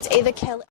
It's either Kelly.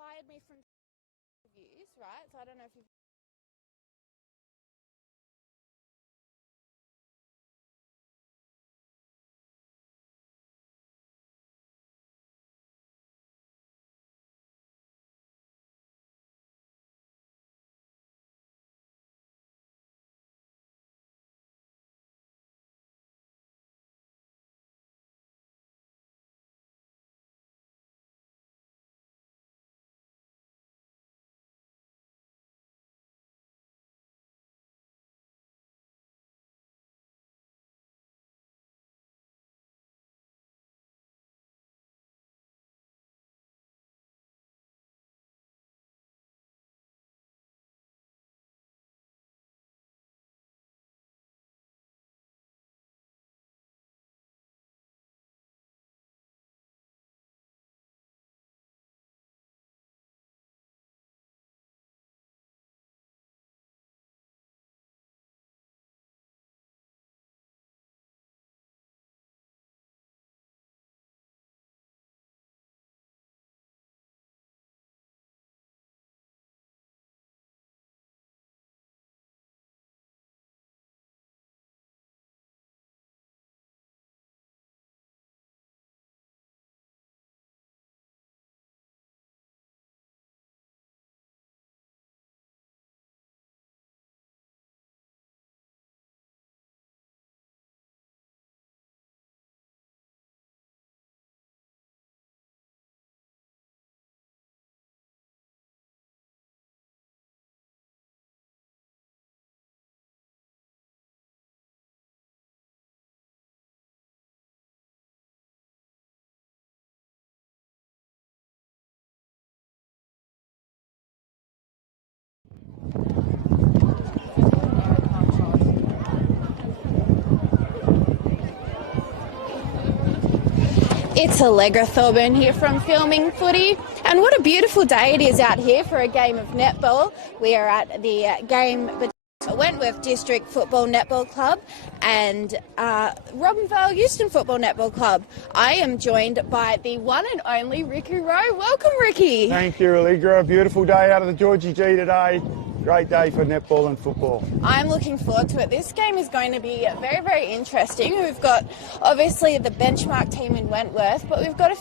fired me from reviews, right? So I don't know if you've... It's Allegra Thorburn here from Filming Footy, and what a beautiful day it is out here for a game of netball. We are at the game between Wentworth District Football Netball Club and Robinvale Euston Football Netball Club. I am joined by the one and only Ricky Rowe. Welcome, Ricky. Thank you, Allegra. A beautiful day out of the Georgie G today. Great day for netball and football. I'm looking forward to it. This game is going to be very, very interesting. We've got obviously the benchmark team in Wentworth, but we've got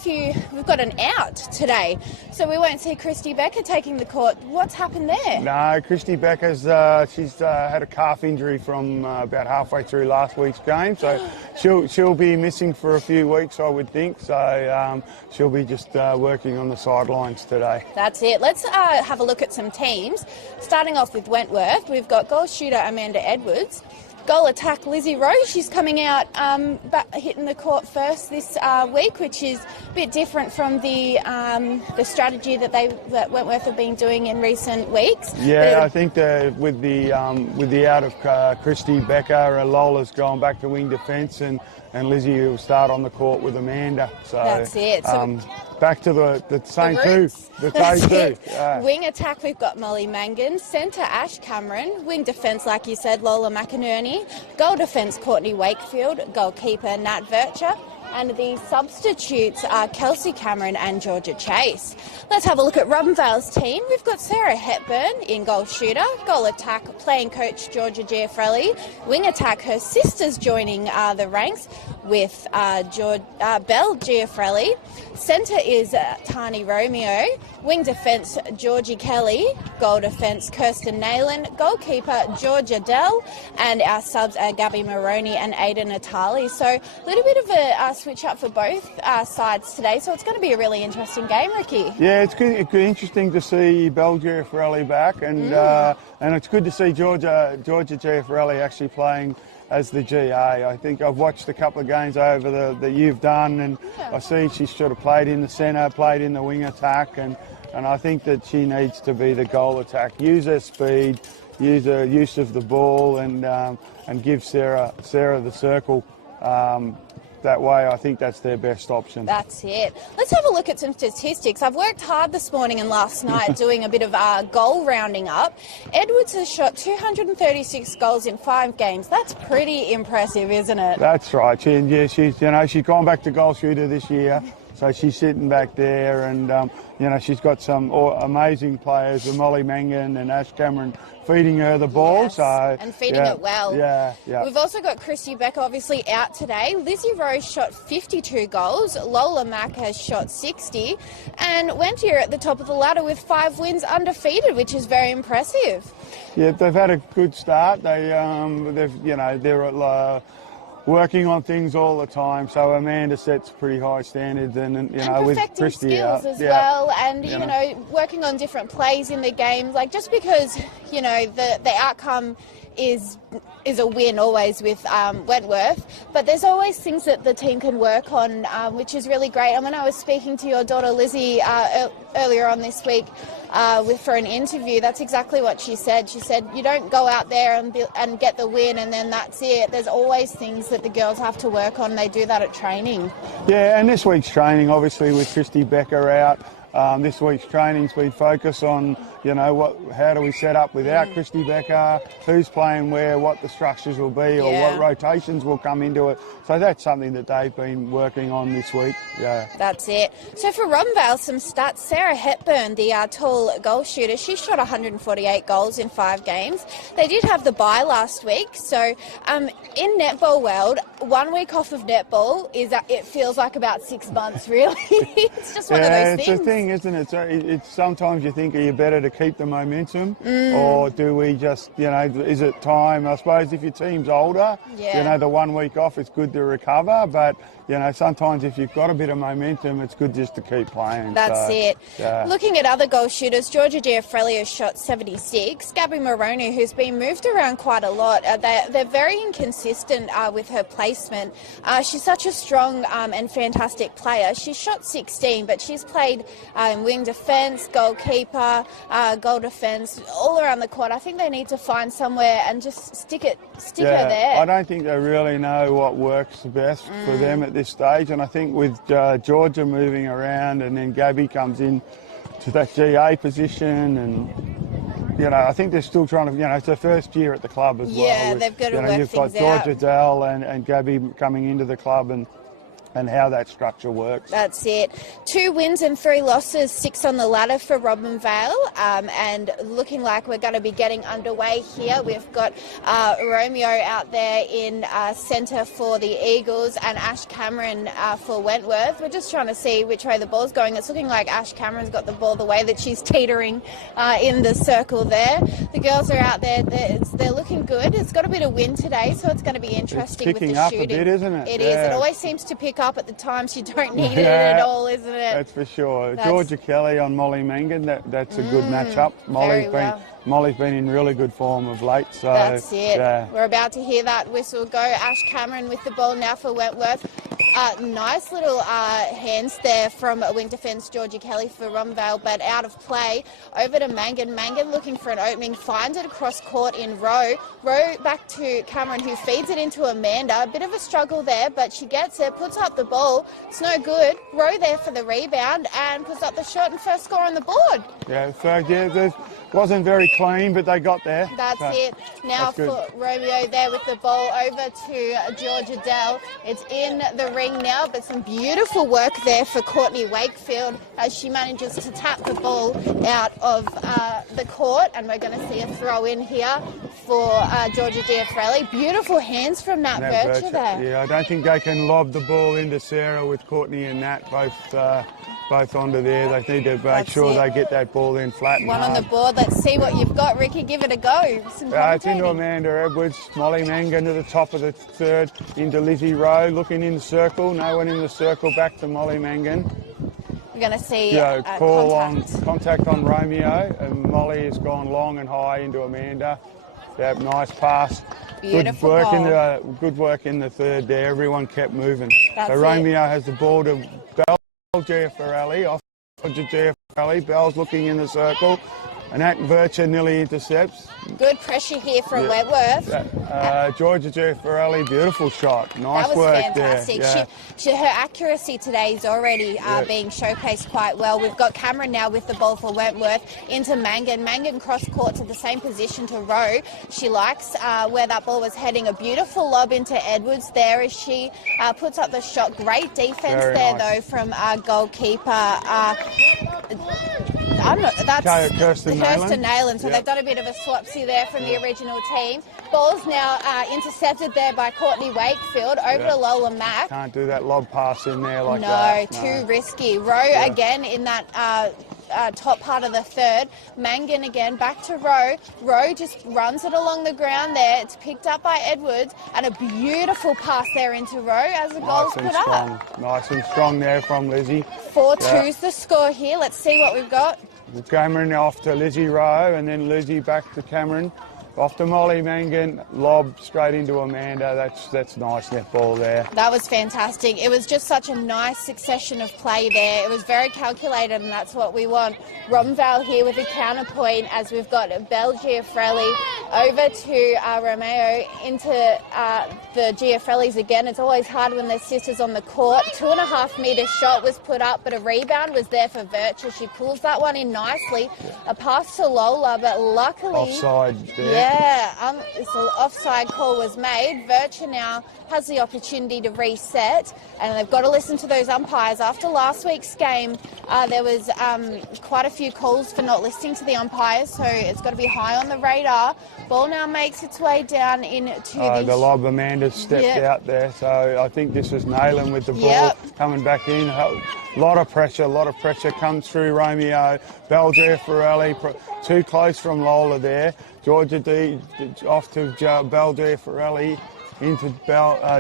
an out today. So we won't see Christy Becker taking the court. What's happened there? No, Christy Becker's she's had a calf injury from about halfway through last week's game, so she'll be missing for a few weeks, I would think. So she'll be just working on the sidelines today. That's it. Let's have a look at some teams. Starting off with Wentworth, we've got goal shooter Amanda Edwards. Goal attack Lizzie Rose. She's coming out hitting the court first this week, which is a bit different from the strategy that Wentworth have been doing in recent weeks. Yeah, I think that with the out of Christy Becker, Lola's going back to wing defence, and Lizzie will start on the court with Amanda. So that's it. So back to the same two. Yeah. Wing attack, we've got Molly Mangan. Centre, Ash Cameron. Wing defence, like you said, Lola McInerney. Goal defence, Courtney Wakefield. Goalkeeper, Nat Vercher. And the substitutes are Kelsey Cameron and Georgia Chase. Let's have a look at Robinvale's team. We've got Sarah Hepburn in goal shooter. Goal attack, playing coach Georgia Giafrelli. Wing attack, her sisters joining the ranks with Belle Giafrelli. Centre is Tani Romeo. Wing defence, Georgie Kelly. Goal defence, Kirsten Nayland. Goalkeeper, Georgia Dell. And our subs are Gabby Maroney and Ada Natali. So a little bit of a switch up for both sides today. So it's going to be a really interesting game, Ricky. Yeah, it's good. It's interesting to see Belle Giafrelli back, and it's good to see Georgia Giafrelli actually playing as the GA. I think I've watched a couple of games over that you've done, and I see she's sort of played in the centre, played in the wing attack, and I think that she needs to be the goal attack. Use her speed, use her use of the ball, and give Sarah the circle. That way, I think that's their best option. That's it. Let's have a look at some statistics. I've worked hard this morning and last night doing a bit of goal rounding up. Edwards has shot 236 goals in 5 games. That's pretty impressive, isn't it? That's right. She's gone back to goal shooter this year. So she's sitting back there, and you know, she's got some amazing players, with Molly Mangan and Ash Cameron feeding her the ball. Yes, so and feeding it well. Yeah. We've also got Christy Becker obviously out today. Lizzie Rose shot 52 goals. Lola Mack has shot 60, and went here at the top of the ladder with 5 wins undefeated, which is very impressive. Yeah, they've had a good start. They're working on things all the time. So Amanda sets pretty high standards, and with Christy skills as well, and you know, working on different plays in the games. Like, just because the outcome is a win always with Wentworth, but there's always things that the team can work on, which is really great. And when I was speaking to your daughter Lizzie earlier on this week for an interview, that's exactly what she said. She said, you don't go out there and get the win and then that's it. There's always things that the girls have to work on. They do that at training. Yeah, and this week's training, obviously with Christy Becker out, this week's training's been focused on, how do we set up without Christy Becker, who's playing where, what the structures will be, or what rotations will come into it. So that's something that they've been working on this week. Yeah, that's it. So for Robinvale, some stats. Sarah Hepburn, the tall goal shooter, she shot 148 goals in 5 games. They did have the bye last week. So in netball world, 1 week off of netball it feels like about 6 months, really. It's just one of those things. It's a thing, isn't it? So it's sometimes you think, are you better to keep the momentum, or do we just, is it time? I suppose if your team's older, the 1 week off, it's good to recover, but sometimes if you've got a bit of momentum, it's good just to keep playing. That's it. Yeah. Looking at other goal shooters, Georgia Giafrelli has shot 76. Gabby Moroney, who's been moved around quite a lot, they're very inconsistent with her placement. She's such a strong and fantastic player. She's shot 16, but she's played in wing defence, goalkeeper, goal defence, all around the court. I think they need to find somewhere and just stick her there. I don't think they really know what works best for them at this stage, and I think with Georgia moving around and then Gabby comes in to that GA position, and I think they're still trying to, it's their first year at the club as well. Yeah, they've got to work you've got things out. Georgia Dell and Gabby coming into the club, and how that structure works. That's it. 2 wins and 3 losses, 6 on the ladder for Robinvale, and looking like we're going to be getting underway here. We've got Romeo out there in centre for the Eagles and Ash Cameron for Wentworth. We're just trying to see which way the ball's going. It's looking like Ash Cameron's got the ball the way that she's teetering in the circle there. The girls are out there. They're looking good. It's got a bit of wind today, so it's going to be interesting with the shooting. It's picking up a bit, isn't it? It is. It always seems to pick up at the times you don't need it at all, isn't it? That's for sure. Georgia Kelly on Molly Mangan, that's a good matchup. Molly's been in really good form of late. So that's it. Yeah. We're about to hear that whistle go. Ash Cameron with the ball now for Wentworth. Nice little hands there from wing defence Georgia Kelly for Robinvale, but out of play. Over to Mangan. Mangan looking for an opening, finds it across court in Rowe. Rowe back to Cameron, who feeds it into Amanda. A bit of a struggle there, but she gets it, puts up the ball. It's no good. Rowe there for the rebound and puts up the shot and first score on the board. It wasn't very clean, but they got there. That's it. Now for Romeo there with the ball over to Georgia Dell. It's in the ring now, but some beautiful work there for Courtney Wakefield as she manages to tap the ball out of the court, and we're going to see a throw in here for Georgia Giafrelli. Beautiful hands from Nat Bircher there. Yeah, I don't think they can lob the ball into Sarah with Courtney and Nat both onto there. They need to make sure they get that ball in flat. One on the board. Let's see what you've got, Ricky. Give it a go. It's into Amanda Edwards. Molly Mangan to the top of the third, into Lizzie Rowe. Looking in the circle. No one in the circle. Back to Molly Mangan. We're going to see contact on Romeo, and Molly has gone long and high into Amanda. Yep, nice pass. Beautiful good work in the third there. Everyone kept moving. Romeo has the ball to Bell Giafrelli, off Giafrelli. Bell's looking in the circle. And that Virtue nearly intercepts. Good pressure here from Wentworth. Georgia Giaffarelli, beautiful shot. Nice work there. That was fantastic. Her accuracy today is already being showcased quite well. We've got Cameron now with the ball for Wentworth into Mangan. Mangan cross court to the same position to Rowe. She likes where that ball was heading. A beautiful lob into Edwards there as she puts up the shot. Great defence though from our goalkeeper. That's Kirsten Nayland. So they've done a bit of a swapsy there from the original team. Ball's now intercepted there by Courtney Wakefield over to Lola Mack. Can't do that lob pass in there like that. No, too risky. Rowe again in that top part of the third. Mangan again back to Rowe. Rowe just runs it along the ground there. It's picked up by Edwards and a beautiful pass there into Rowe as the goal's put up. Nice and strong there from Lizzie. 4-2's the score here. Let's see what we've got. Cameron off to Lizzie Rowe and then Lizzie back to Cameron. Off to Molly Mangan, lob straight into Amanda. That's nice netball there. That was fantastic. It was just such a nice succession of play there. It was very calculated, and that's what we want. Robinvale here with a counterpoint as we've got Belle Giaffarelli over to Romeo into the Giaffarellis again. It's always hard when there's sisters on the court. 2.5 metre shot was put up, but a rebound was there for Virtue. She pulls that one in nicely. A pass to Lola, but luckily... Offside there. So offside call was made. Virtue now has the opportunity to reset, and they've got to listen to those umpires. After last week's game, there was quite a few calls for not listening to the umpires, so it's got to be high on the radar. Ball now makes its way down into the lob. Amanda stepped out there, so I think this was Nayland with the ball coming back in. A lot of pressure comes through Romeo. Belle Giaffarelli, too close from Lola there. Georgia D off to Belle Giaffarelli into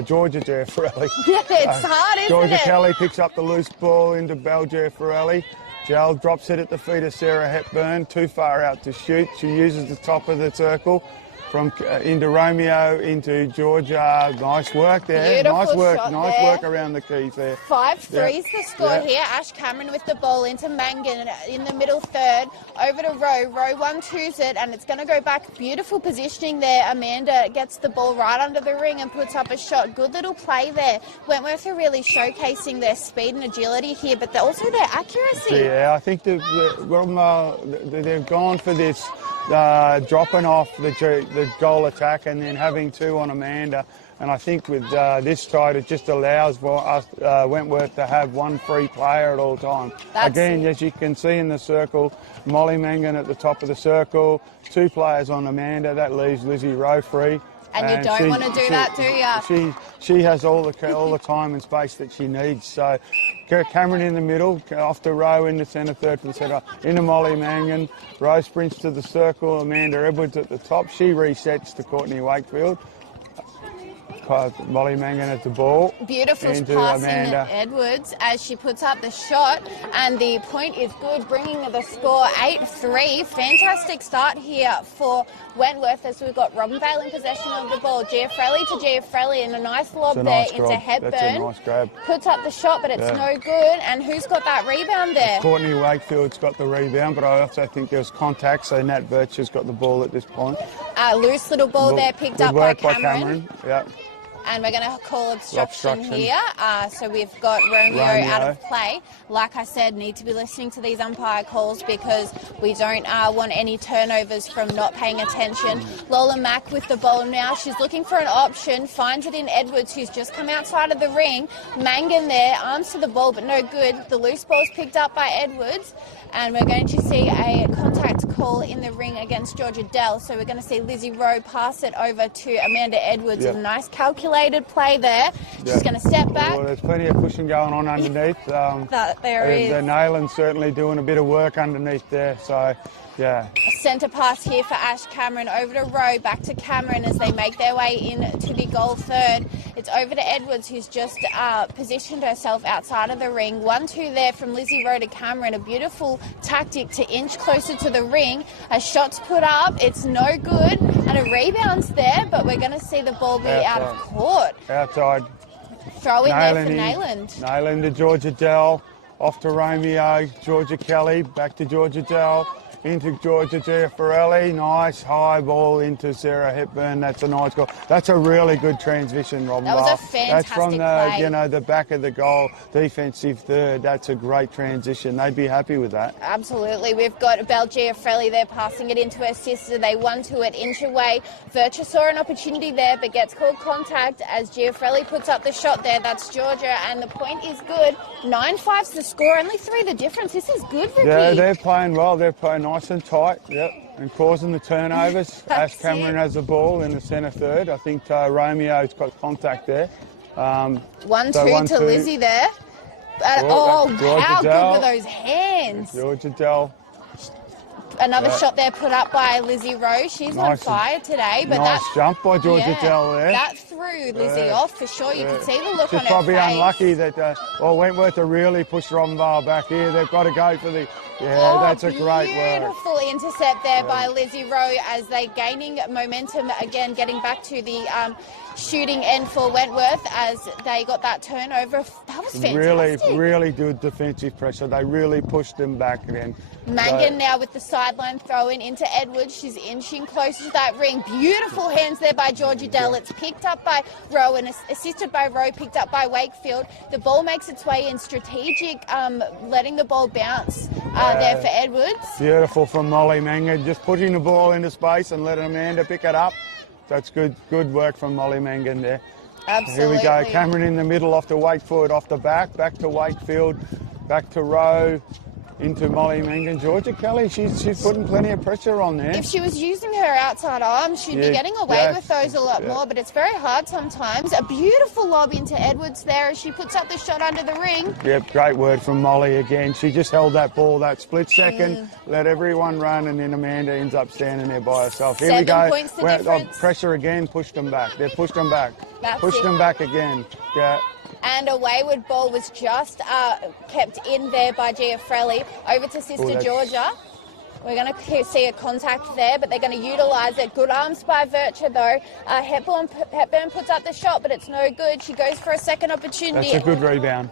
Georgia Giaffarelli. It's hard, isn't Georgia it? Kelly picks up the loose ball into Belle Giaffarelli. Jell drops it at the feet of Sarah Hepburn, too far out to shoot. She uses the top of the circle from into Romeo, into Georgia. Nice work there. Beautiful nice work around the keys there. 5-3's the score here. Ash Cameron with the ball into Mangan in the middle third. Over to Rowe. Rowe 1-2's it, and it's going to go back. Beautiful positioning there. Amanda gets the ball right under the ring and puts up a shot. Good little play there. Wentworth are really showcasing their speed and agility here, but also their accuracy. Yeah, I think they've gone for this dropping off the goal attack and then having two on Amanda. And I think with this side, it just allows for us, Wentworth to have one free player at all times. Again, as you can see in the circle, Molly Mangan at the top of the circle, two players on Amanda. That leaves Lizzie Rowe free. And you don't want to do that, do you? She has all the time and space that she needs. So Cameron in the middle, off to Rowe in the centre, third from centre, into Molly Mangan. Rowe sprints to the circle, Amanda Edwards at the top. She resets to Courtney Wakefield. Molly Mangan at the ball. Beautiful pass in Edwards as she puts up the shot, and the point is good, bringing the score 8-3. Fantastic start here for Wentworth as we've got Robinvale in possession of the ball. Giaffarelli to Giaffarelli and a nice lob into Hepburn. That's a nice grab. Puts up the shot, but it's no good. And who's got that rebound there? Courtney Wakefield's got the rebound, but I also think there's contact, so Nat Virtue's got the ball at this point. Loose little ball there picked up by Cameron. Yeah. And we're going to call obstruction here. So we've got Romeo out of play. Like I said, need to be listening to these umpire calls because we don't want any turnovers from not paying attention. Lola Mack with the ball now. She's looking for an option. Finds it in Edwards, who's just come outside of the ring. Mangan there, arms to the ball, but no good. The loose ball's picked up by Edwards. And we're going to see a contact call in the ring against Georgia Dell. So we're going to see Lizzie Rowe pass it over to Amanda Edwards. A nice calculated play there. She's going to step back. Well, there's plenty of pushing going on underneath. There is. Nayland's certainly doing a bit of work underneath there. So, yeah. A centre pass here for Ash Cameron. Over to Rowe, back to Cameron as they make their way into the goal third. It's over to Edwards, who's just positioned herself outside of the ring. 1-2 there from Lizzie Rowe to Cameron. A beautiful tactic to inch closer to the ring. A shot's put up. It's no good. And a rebound's there, but we're going to see the ball be out of court. Outside. Throw in there for Nayland. Nayland to Georgia Dell. Off to Romeo. Georgia Kelly. Back to Georgia Dell. into Georgia Giaffarelli. Nice high ball into Sarah Hepburn. That's a nice goal. That's a really good transition, Robinvale. That was a fantastic That's from the, play. you know, the back of the goal, defensive third. That's a great transition. They'd be happy with that. Absolutely. We've got Belle Giaffarelli there passing it into her sister. They 1-2 at inch away. Virtua saw an opportunity there but gets called contact as Giaffarelli puts up the shot there. That's Georgia, and the point is good. 9-5's the score, only 3 the difference. This is good, Ricky. Yeah, they're playing well. They're playing nice and tight, yep, and causing the turnovers. Ash Cameron has the ball in the centre third. I think Romeo's got contact there. 1-2 to Lizzie there. How good were those hands? Georgia Dell. Another shot there put up by Lizzie Rowe. She's on fire today. But nice jump by Georgia Dell there. That threw Lizzie off for sure. You could see the look on her face. She's probably unlucky that Wentworth to really push Robinvale back here. They've got to go for the... that's a great work. Beautiful intercept there by Lizzie Rowe as they gaining momentum again, getting back to the shooting end for Wentworth as they got that turnover. That was fantastic. Really good defensive pressure. They really pushed them back then. Mangan now with the sideline throw in into Edwards. She's inching closer to that ring. Beautiful hands there by Georgia Dell. It's picked up by Rowe and assisted by Rowe, picked up by Wakefield. The ball makes its way in strategic, letting the ball bounce there for Edwards. Beautiful from Molly Mangan, just putting the ball into space and letting Amanda pick it up. That's good work from Molly Mangan there. Absolutely. Here we go, Cameron in the middle off to Wakefield, off the back to Wakefield, back to Rowe, into Molly Mangan. Georgia Kelly, she's putting plenty of pressure on there. If she was using her outside arm, she'd be getting away with those a lot more, but it's very hard sometimes. A beautiful lob into Edwards there as she puts up the shot under the ring. Yep, great word from Molly again. She just held that ball that split second, let everyone run, and then Amanda ends up standing there by herself. Here we go. 7 points the difference. Pressure again, pushed them back. They've pushed them back. Pushed them back again. Yeah. And a wayward ball was just kept in there by Giaffarelli. Over to Sister Georgia. We're going to see a contact there, but they're going to utilise it. Good arms by Virtua, though. Hepburn puts up the shot, but it's no good. She goes for a second opportunity. That's a good rebound.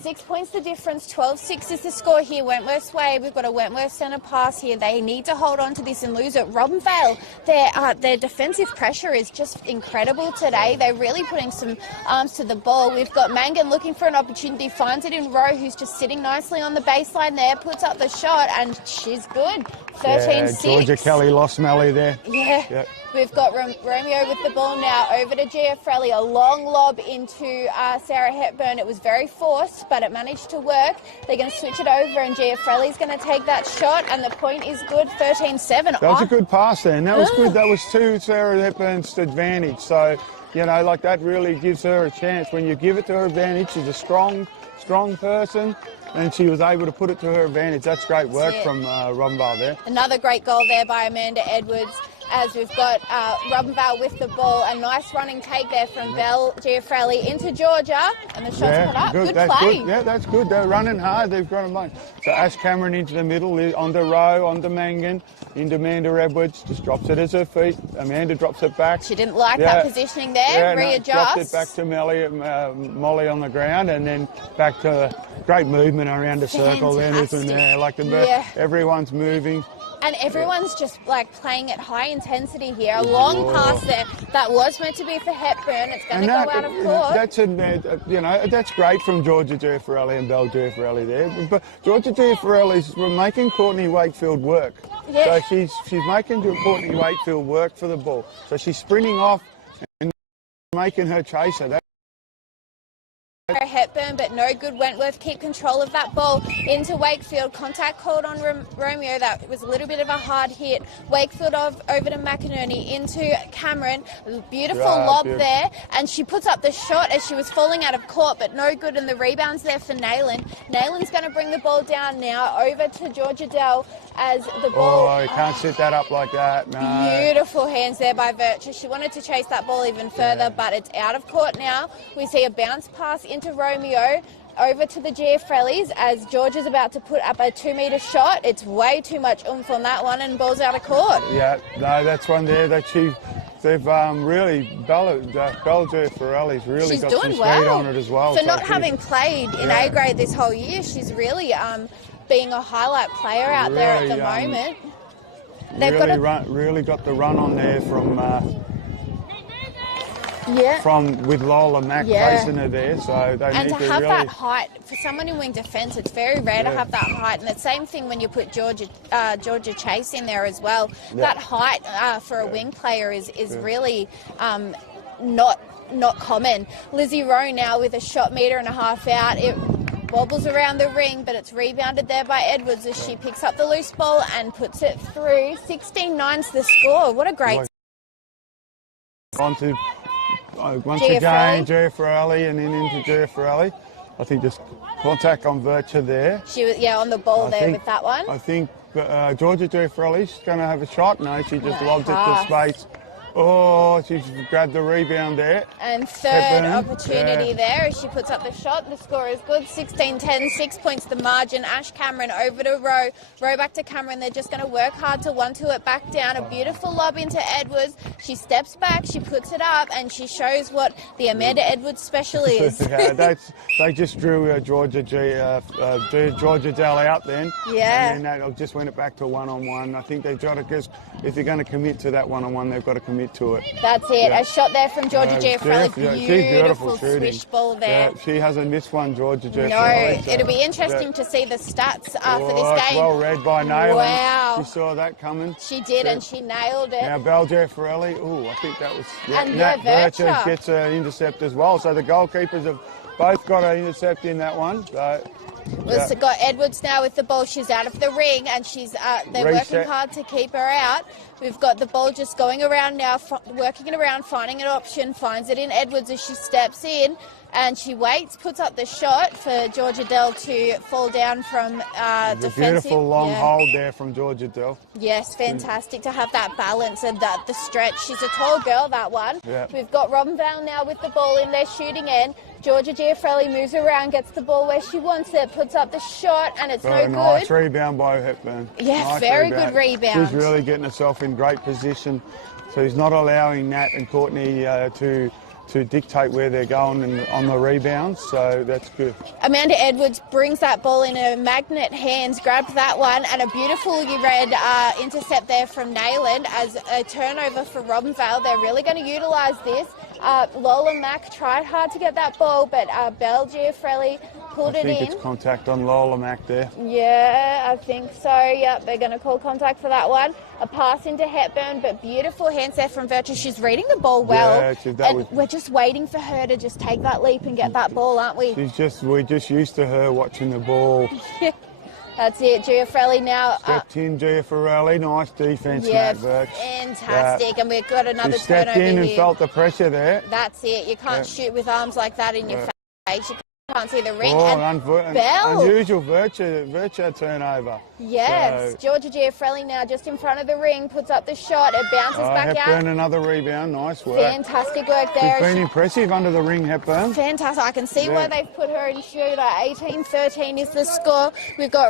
6 points the difference. 12-6 is the score here. Wentworth's way. We've got a Wentworth centre pass here. They need to hold on to this and lose it. Robinvale, their defensive pressure is just incredible today. They're really putting some arms to the ball. We've got Mangan looking for an opportunity, finds it in Rowe, who's just sitting nicely on the baseline there, puts up the shot, and she's good. 13-6. Georgia Kelly lost Melly there. We've got Romeo with the ball now. Over to Giaffarelli. A long lob into Sarah Hepburn. It was very forced, but it managed to work. They're going to switch it over, and Giaffarelli's going to take that shot, and the point is good, 13-7. That was a good pass there, and that was good. That was to Sarah Hepburn's advantage. So, you know, like that really gives her a chance. When you give it to her advantage, she's a strong person, and she was able to put it to her advantage. That's great work from Robinvale there. Another great goal there by Amanda Edwards, as we've got Robinvale with the ball. A nice running take there from Belle Giaffarelli into Georgia, and the shot's put up. Good play. Good. Yeah, that's good. They're running hard. They've got them on. So Ash Cameron into the middle, onto Rowe, onto Mangan, into Amanda Edwards, just drops it as her feet. Amanda drops it back. She didn't like that positioning there. Readjusts. Dropped it back to Molly on the ground, and then back to great movement around the circle. Then isn't there? Like everyone's moving. And everyone's just like playing at high intensity here. A long pass there that was meant to be for Hepburn. It's going to go out of court. That's great from Georgia Giaffarelli and Belle Giaffarelli there. But Georgia Giaffarelli's making Courtney Wakefield work. So she's making Courtney Wakefield work for the ball. So she's sprinting off and making her chase her. Hepburn, but no good. Wentworth keep control of that ball into Wakefield. Contact called on Romeo. That was a little bit of a hard hit. Wakefield over to McInerney into Cameron. Beautiful lob there, and she puts up the shot as she was falling out of court, but no good. And the rebound's there for Nayland. Nayland's going to bring the ball down now over to Georgia Dell as the ball. Oh, you can't set that up like that. No. Beautiful hands there by Virtua. She wanted to chase that ball even further, but it's out of court now. We see a bounce pass into Romeo over to the Giaffarellis as George is about to put up a 2-metre shot. It's way too much oomph on that one, and ball's out of court. Yeah, no, that's one there that they've really, Belle Giaffarelli's really got some speed on it as well. For not having played in A grade this whole year, she's really being a highlight player out there at the moment. they've really got the run on there from with Lola Mack placing her there, so they and need to have really... that height for someone in wing defence, it's very rare to have that height. And the same thing when you put Georgia Chase in there as well. That height for a wing player is really not common. Lizzie Rowe now with a shot 1.5 metre out. It wobbles around the ring, but it's rebounded there by Edwards as she picks up the loose ball and puts it through. 16-9's the score. What a great... Once again, Giaffarelli and then into Giaffarelli. I think just contact on Virtue there. She was, on the ball with that one. I think Georgia Giaffarelli's going to have a shot. No, she just lobbed it to space. Oh, she's grabbed the rebound there. And third opportunity there as she puts up the shot. The score is good, 16-10, 6 points the margin. Ash Cameron over to Rowe. Rowe back to Cameron. They're just going to work hard to 1-2 it back down. A beautiful lob into Edwards. She steps back, she puts it up, and she shows what the Amanda Edwards special is. They just drew Georgia Dell out then. Yeah. And then that just went it back to one-on-one. I think they've got to, because if they're going to commit to that one-on-one, they've got to commit to it. That's it. A shot there from Georgia Giaffarelli. Beautiful shooting. swish ball there. Yeah, she hasn't missed one, Georgia Giaffarelli. No, it'll be interesting to see the stats for this game. Well read by Nayland. Wow. She saw that coming. She did, and she nailed it. Now, Belle Giaffarelli, I think that was... And Nat Virtue gets an intercept as well. So the goalkeepers have both got an intercept in that one. So... We've got Edwards now with the ball. She's out of the ring, and they're working hard to keep her out. We've got the ball just going around now, working it around, finding an option, finds it in Edwards as she steps in, and she waits, puts up the shot for Georgia Dell to fall down from defensive. Beautiful long hold there from Georgia Dell. Yes, fantastic to have that balance and the stretch. She's a tall girl, that one. Yeah. We've got Robinvale now with the ball in there shooting in. Georgia Giaffarelli moves around, gets the ball where she wants it, puts up the shot, and it's no good. Nice rebound by Hepburn. Yeah, nice very good rebound. She's really getting herself in great position. So he's not allowing Nat and Courtney to dictate where they're going on the rebounds, so that's good. Amanda Edwards brings that ball in her magnet hands, grabs that one, and a beautiful red intercept there from Nayland as a turnover for Robinvale. They're really going to utilise this. Lola Mack tried hard to get that ball, but Belle Giaffarelli pulled it in. I think it's contact on Lola Mack there. Yeah, I think so. Yep, they're going to call contact for that one. A pass into Hepburn, but beautiful hands there from Virtue. She's reading the ball well. Yeah, we're just waiting for her to just take that leap and get that ball, aren't we? We're just used to her watching the ball. That's it. Giaffarelli now. Stepped in, Giaffarelli. Nice defence, Matt Birch. Fantastic. And we've got another she stepped turnover in and here. Felt the pressure there. That's it. You can't shoot with arms like that in your face. You can't see the ring. Unusual Virtue turnover. Yes. So, Georgia Giaffarelli now just in front of the ring, puts up the shot. It bounces back Hepburn, out. another rebound. Nice work. Fantastic work there. She's been impressive under the ring, Hepburn. Fantastic. I can see why they've put her in shooter. 18-13 is the score. We've got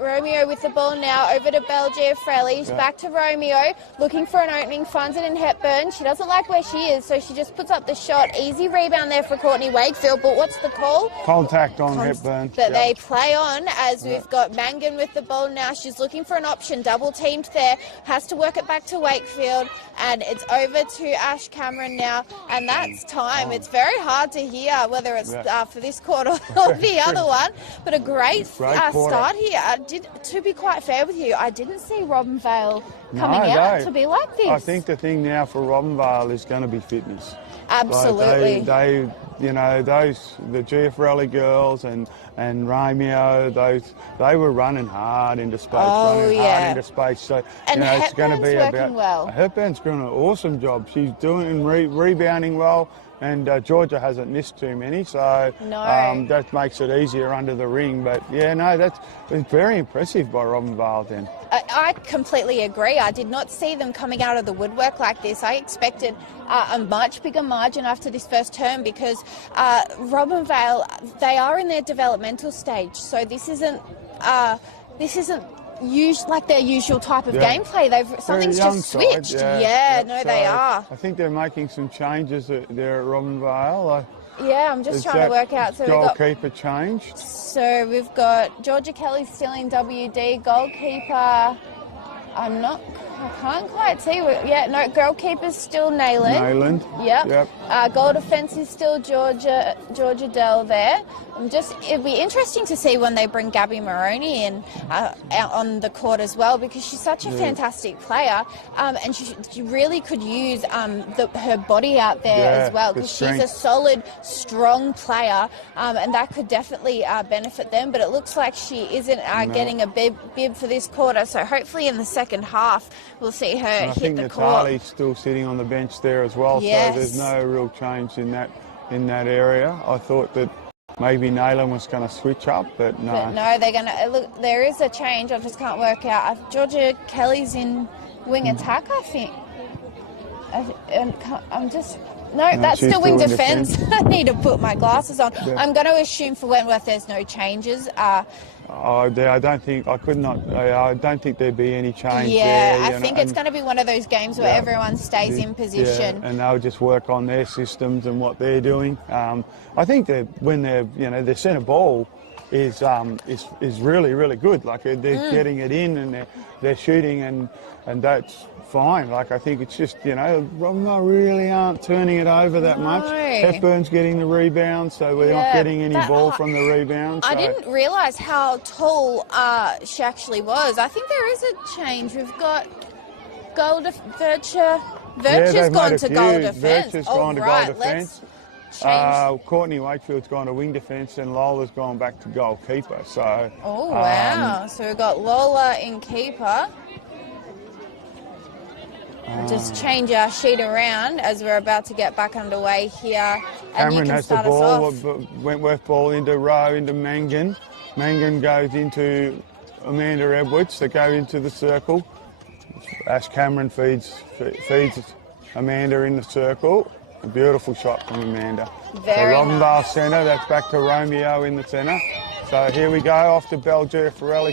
Romeo with the ball now over to Belle Giaffarelli. Back to Romeo, looking for an opening, finds it in Hepburn. She doesn't like where she is, so she just puts up the shot. Easy rebound there for Courtney Wakefield, but what's the call? Contact on Hepburn. That they play on as we've got Mangan with the ball now. She's looking for an option, double teamed there, has to work it back to Wakefield, and it's over to Ash Cameron now, and that's time. It's very hard to hear whether it's for this quarter or the other one, but a great start here. To be quite fair with you, I didn't see Robinvale coming out to be like this. I think the thing now for Robinvale is going to be fitness. Absolutely. Like the Giaffarelli girls and Romeo, they were running hard into space. So it's going to be about. Hepburn's doing an awesome job. She's doing rebounding well. And Georgia hasn't missed too many, so that makes it easier under the ring. But that's very impressive by Robinvale then. I completely agree. I did not see them coming out of the woodwork like this. I expected a much bigger margin after this first term because Robinvale, they are in their developmental stage. So this isn't like their usual type of gameplay. Something's just switched. They are. I think they're making some changes there at Robinvale. I'm just trying to work out. So goalkeeper change. So we've got Georgia Kelly still in WD. Goalkeeper, I'm not I can't quite see. Yeah, no, goalkeeper's still Nayland. Nayland. Yep. Goal defence is still Georgia Dell there. It'd be interesting to see when they bring Gabby Maroney in out on the court as well, because she's such a fantastic player, and she really could use her body out there as well, because she's a solid, strong player, and that could definitely benefit them. But it looks like she isn't getting a bib for this quarter, so hopefully in the second half we'll see her hit the court. I think Natali's still sitting on the bench there as well, so there's no real change in that area. I thought that maybe Nayland was going to switch up, but no. But no, they're going to look. There is a change. I just can't work out. Georgia Kelly's in wing attack, I think. That's still wing defence. I need to put my glasses on. Yeah. I'm going to assume for Wentworth there's no changes. I don't think there'd be any change. Yeah, I think it's going to be one of those games where everyone stays in position. Yeah, and they'll just work on their systems and what they're doing. I think that when their centre ball is really, really good. Like they're getting it in and they're shooting and that's fine. Like I think it's just Robinvale really aren't turning it over that much. Hepburn's getting the rebound, so we're not getting any ball from the rebound. So. I didn't realise how tall she actually was. I think there is a change. We've got Virtue's gone to goal defence. Virtue's gone to goal defence. Courtney Wakefield's gone to wing defence and Lola's gone back to goalkeeper. So. Oh wow! So we've got Lola in keeper. Just change our sheet around as we're about to get back underway here. And Cameron has the ball, Wentworth ball into Rowe, into Mangan. Mangan goes into Amanda Edwards. They go into the circle. Ash Cameron feeds Amanda in the circle. A beautiful shot from Amanda. Very Robinvale nice. centre, that's back to Romeo in the centre. So here we go, off to Belle Giaffarelli.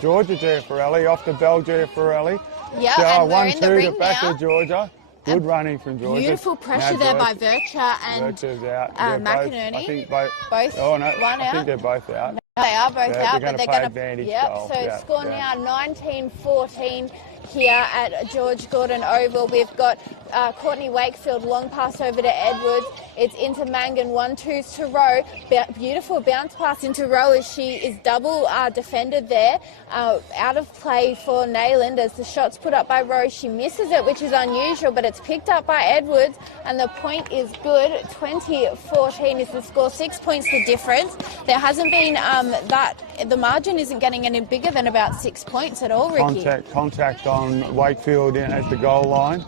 Georgia Giaffarelli, off to Belle Giaffarelli. Yeah, and we're in the ring back now. to Georgia. Good running from Georgia. Beautiful pressure there by Virtua and McInerney. I think both. One out. I think they're both out. They are both out, but they're going to advantage. So score now 19-14 here at George Gordon Oval. We've got Courtney Wakefield, long pass over to Edwards. It's into Mangan, 1-2 to Rowe. Beautiful bounce pass into Rowe as she is double defended there. Out of play for Nayland as the shot's put up by Rowe. She misses it, which is unusual, but it's picked up by Edwards, and the point is good. 20-14 is the score. 6 points the difference. There hasn't been the margin isn't getting any bigger than about 6 points at all, Ricky. Contact on Wakefield at the goal line.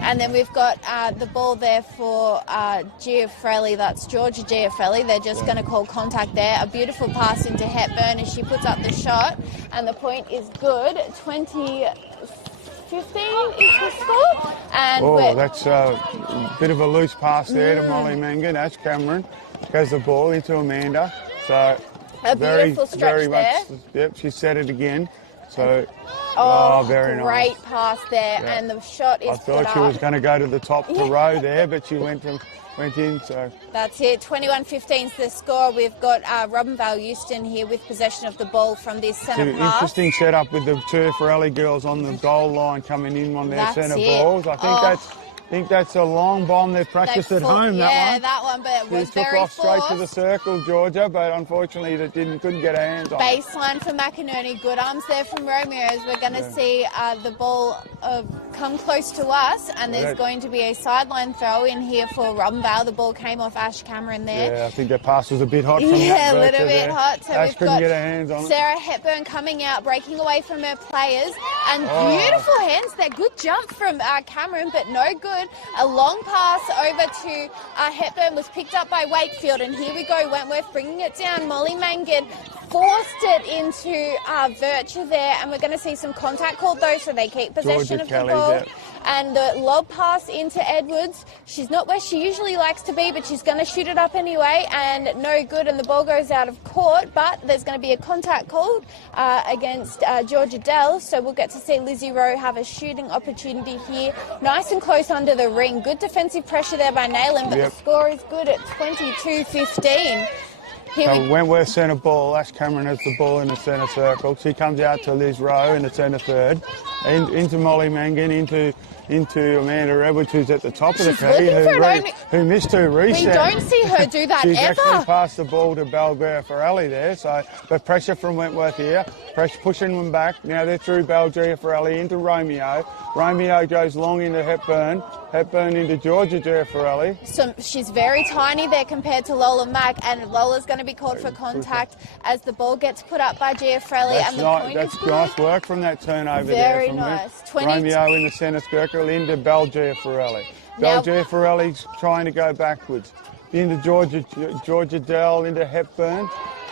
And then we've got the ball there for Giaffarelli. That's Georgia Giaffarelli. They're just going to call contact there. A beautiful pass into Hepburn as she puts up the shot. And the point is good. 20-15 is the score. And that's a bit of a loose pass there to Molly Mangan. Ash Cameron goes the ball into Amanda. So a beautiful stretch there. Yep, she said it again. So, very nice. Great pass there, and the shot is put up. I thought she was going to go to the top to Rowe there, but she went in, so... That's it, 21-15 is the score. We've got Robinvale Euston here with possession of the ball from this centre pass. Interesting setup with the Giaffarelli girls on the goal line coming in on their centre balls. I think that's a long bomb they've practiced at home, that one, but it was very forced. Took off straight to the circle, Georgia, but unfortunately couldn't get her hands on it. Baseline for McInerney, good arms there from Romeo as we're going to see the ball come close to us, and there's going to be a sideline throw in here for Robinvale. The ball came off Ash Cameron there. Yeah, I think that pass was a bit hot from a little bit hot. So Ash we've couldn't got get her hands on Sarah Hepburn coming out, breaking away from her players, and beautiful hands there. Good jump from Cameron, but no good. A long pass over to Hepburn was picked up by Wakefield, and here we go, Wentworth bringing it down. Molly Mangan forced it into Virtue there, and we're going to see some contact called though, so they keep possession of the ball. And the lob pass into Edwards. She's not where she usually likes to be, but she's going to shoot it up anyway, and no good, and the ball goes out of court, but there's going to be a contact called against Georgia Dell, so we'll get to see Lizzie Rowe have a shooting opportunity here. Nice and close under the ring. Good defensive pressure there by Nayland, but the score is good at 22-15. So Wentworth centre ball. Ash Cameron has the ball in the centre circle. She comes out to Liz Rowe in the centre third, into Molly Mangan, into Amanda Edwards, who's at the top of the key, who missed two resets. We don't see her do that She's ever. actually passed the ball to Belgia Ferrelli there. So, but pressure from Wentworth here. Pressure pushing them back. Now they're through Belgia Ferrelli into Romeo. Romeo goes long into Hepburn. Hepburn into Georgia Giaffarelli. So she's very tiny there compared to Lola Mack, and Lola's going to be called for contact as the ball gets put up by Giaffarelli. That's nice work from that turnover there. Very nice. Romeo in the centre circle into Bel Giaffarelli. Bel Giaffarelli's trying to go backwards. Into Georgia Dell, into Hepburn.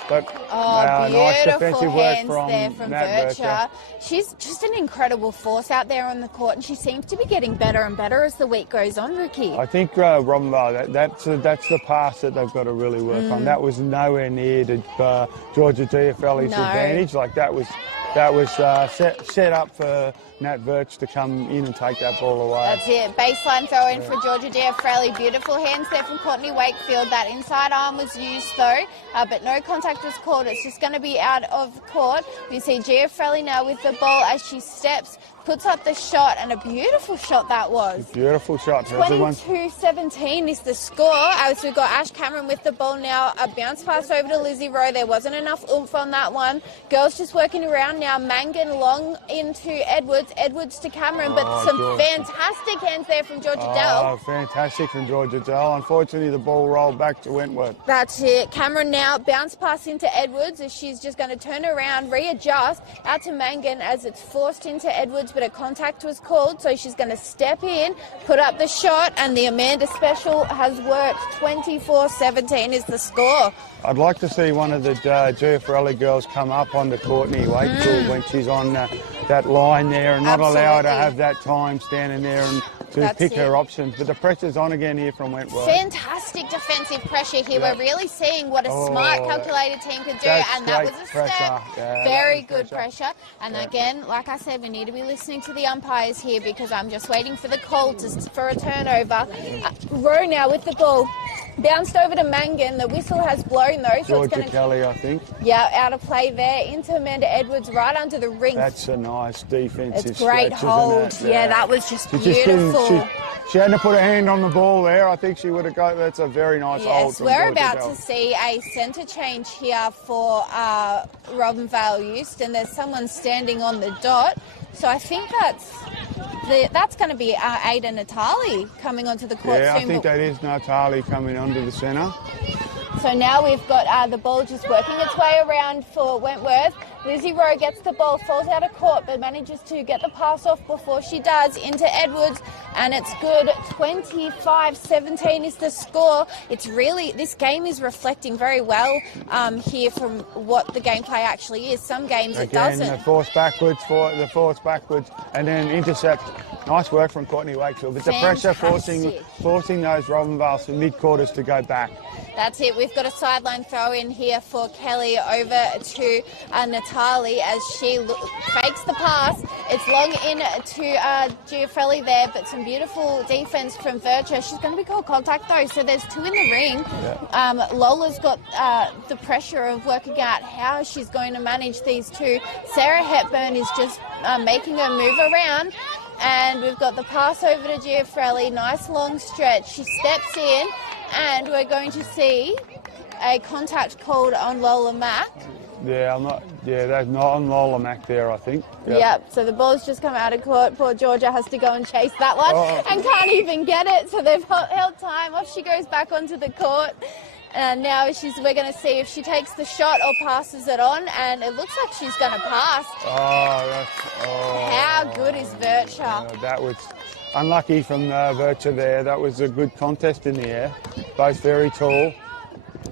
But nice defensive work from Nat Vercher. She's just an incredible force out there on the court, and she seems to be getting better and better as the week goes on, Ricky. I think Robinvale, that's the pass that they've got to really work on. That was nowhere near to Georgia Giaffarelli's advantage. Like that was set up for Nat Verch to come in and take that ball away. That's it. Baseline throw in for Georgia Giaffarelli. Beautiful hands there from Courtney Wakefield. That inside arm was used though, but no contact was called. It's just going to be out of court. We see Giaffarelli now with the ball as she steps, puts up the shot, and a beautiful shot that was. Beautiful shot. 22-17 is the score. As we've got Ash Cameron with the ball now. A bounce pass over to Lizzie Rowe. There wasn't enough oomph on that one. Girls just working around now. Mangan long into Edwards. Edwards to Cameron, but some fantastic hands there from Georgia Dell. Oh, fantastic from Georgia Dell. Unfortunately, the ball rolled back to Wentworth. That's it. Cameron now bounce pass into Edwards as she's just going to turn around, readjust out to Mangan as it's forced into Edwards, but a contact was called, so she's going to step in, put up the shot, and the Amanda special has worked. 24-17 is the score. I'd like to see one of the Giaffarelli girls come up on the Courtney Wakefield when she's on that line there and not allow her to have that time standing there and to pick her options. But the pressure's on again here from Wentworth. Fantastic defensive pressure here. We're really seeing what a smart, calculated team could do, and that was a step. Very good pressure. And again, like I said, we need to be listening to the umpires here because I'm just waiting for the call for a turnover. Rowe now with the ball. Bounced over to Mangan. The whistle has blown though. So Georgia Kelly, I think. Yeah, out of play there. Into Amanda Edwards, right under the ring. That's a nice defensive It's great hold. Yeah, that was just beautiful. She hadn't put her hand on the ball there. I think she would have got. That's a very nice hold. Yes, we're about to see a centre change here for Robinvale Euston. There's someone standing on the dot. So I think that's going to be Ada Natali coming onto the court soon. Yeah, I think that is Natali coming onto the centre. So now we've got the ball just working its way around for Wentworth. Lizzie Rowe gets the ball, falls out of court, but manages to get the pass off before she does into Edwards, and it's good. 25-17 is the score. It's really, this game is reflecting very well here from what the gameplay actually is. Some games it doesn't. The force backwards, and then intercept. Nice work from Courtney Wakefield, but the pressure forcing those Robinvale mid-quarters to go back. That's it. We've got a sideline throw in here for Kelly over to Natali as she fakes the pass. It's long in to Giaffarelli there, but some beautiful defense from Vercher. She's going to be called contact though, so there's two in the ring. Yeah. Lola's got the pressure of working out how she's going to manage these two. Sarah Hepburn is just making her move around. And we've got the pass over to Giaffarelli. Nice long stretch. She steps in, and we're going to see a contact called on Lola Mack. That's not on Lola Mack there, I think. Yep, so the ball's just come out of court. Poor Georgia has to go and chase that one and can't even get it. So they've held time. Off she goes back onto the court. And now we're going to see if she takes the shot or passes it on, and it looks like she's going to pass. How good is Vercher? That was unlucky from Vercher there. That was a good contest in the air. Both very tall.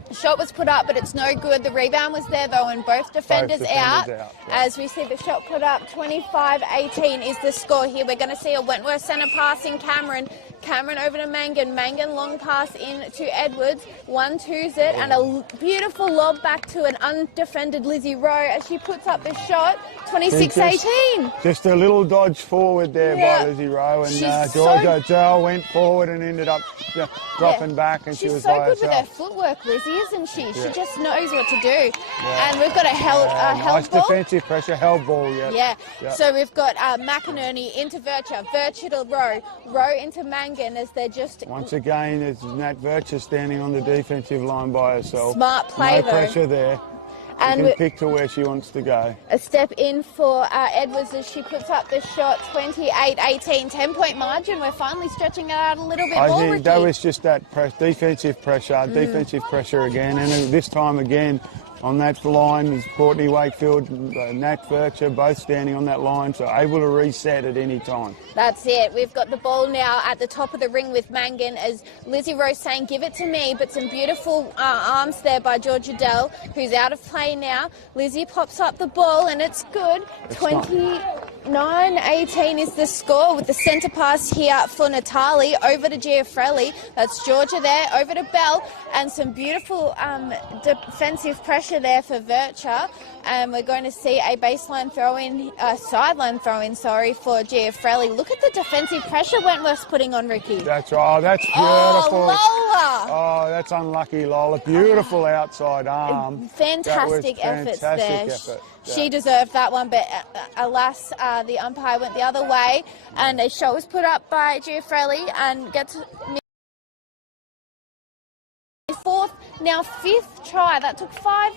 The shot was put up, but it's no good. The rebound was there, though, and both defenders out. As we see the shot put up, 25-18 is the score here. We're going to see a Wentworth centre pass in Cameron. Cameron over to Mangan. Mangan long pass in to Edwards. 1-2s it, and a beautiful lob back to an undefended Lizzie Rowe as she puts up the shot. 26-18. Just a little dodge forward there by Lizzie Rowe, and Georgia Dell went forward and ended up dropping back, and she was so by good with her herself. footwork, Lizzie, isn't she? She just knows what to do. And we've got a held nice ball. defensive pressure, held ball. Yeah. So we've got McInerney into Virtue, Virtue to Rowe, Rowe into Mangan as they're just... Once again, it's Nat Virtue standing on the defensive line by herself. Smart play, no pressure there. And can pick to where she wants to go. A step in for Edwards as she puts up the shot. 28-18, 10-point margin. We're finally stretching it out a little bit more, I think Ricky. that was just that defensive pressure again, and this time again on that line is Courtney Wakefield, Nat Virtue, both standing on that line, so able to reset at any time. That's it. We've got the ball now at the top of the ring with Mangan as Lizzie Rose saying, give it to me, but some beautiful arms there by Georgia Dell, who's out of play now. Lizzie pops up the ball and it's good. 29-18 is the score with the centre pass here for Natali over to Giafrelli. That's Georgia there, over to Bell, and some beautiful defensive pressure there for Virtue. And we're going to see a baseline throw-in, sideline throw-in, for Giafrelli. Look at the defensive pressure Wentworth's putting on Ricky. That's right. That's beautiful. Oh, Lola! Oh, that's unlucky, Lola. Beautiful outside arm. Fantastic effort there. Effort. Yeah. She deserved that one, but alas, the umpire went the other way, and a shot was put up by Giafrelli and gets fourth, now fifth try. That took five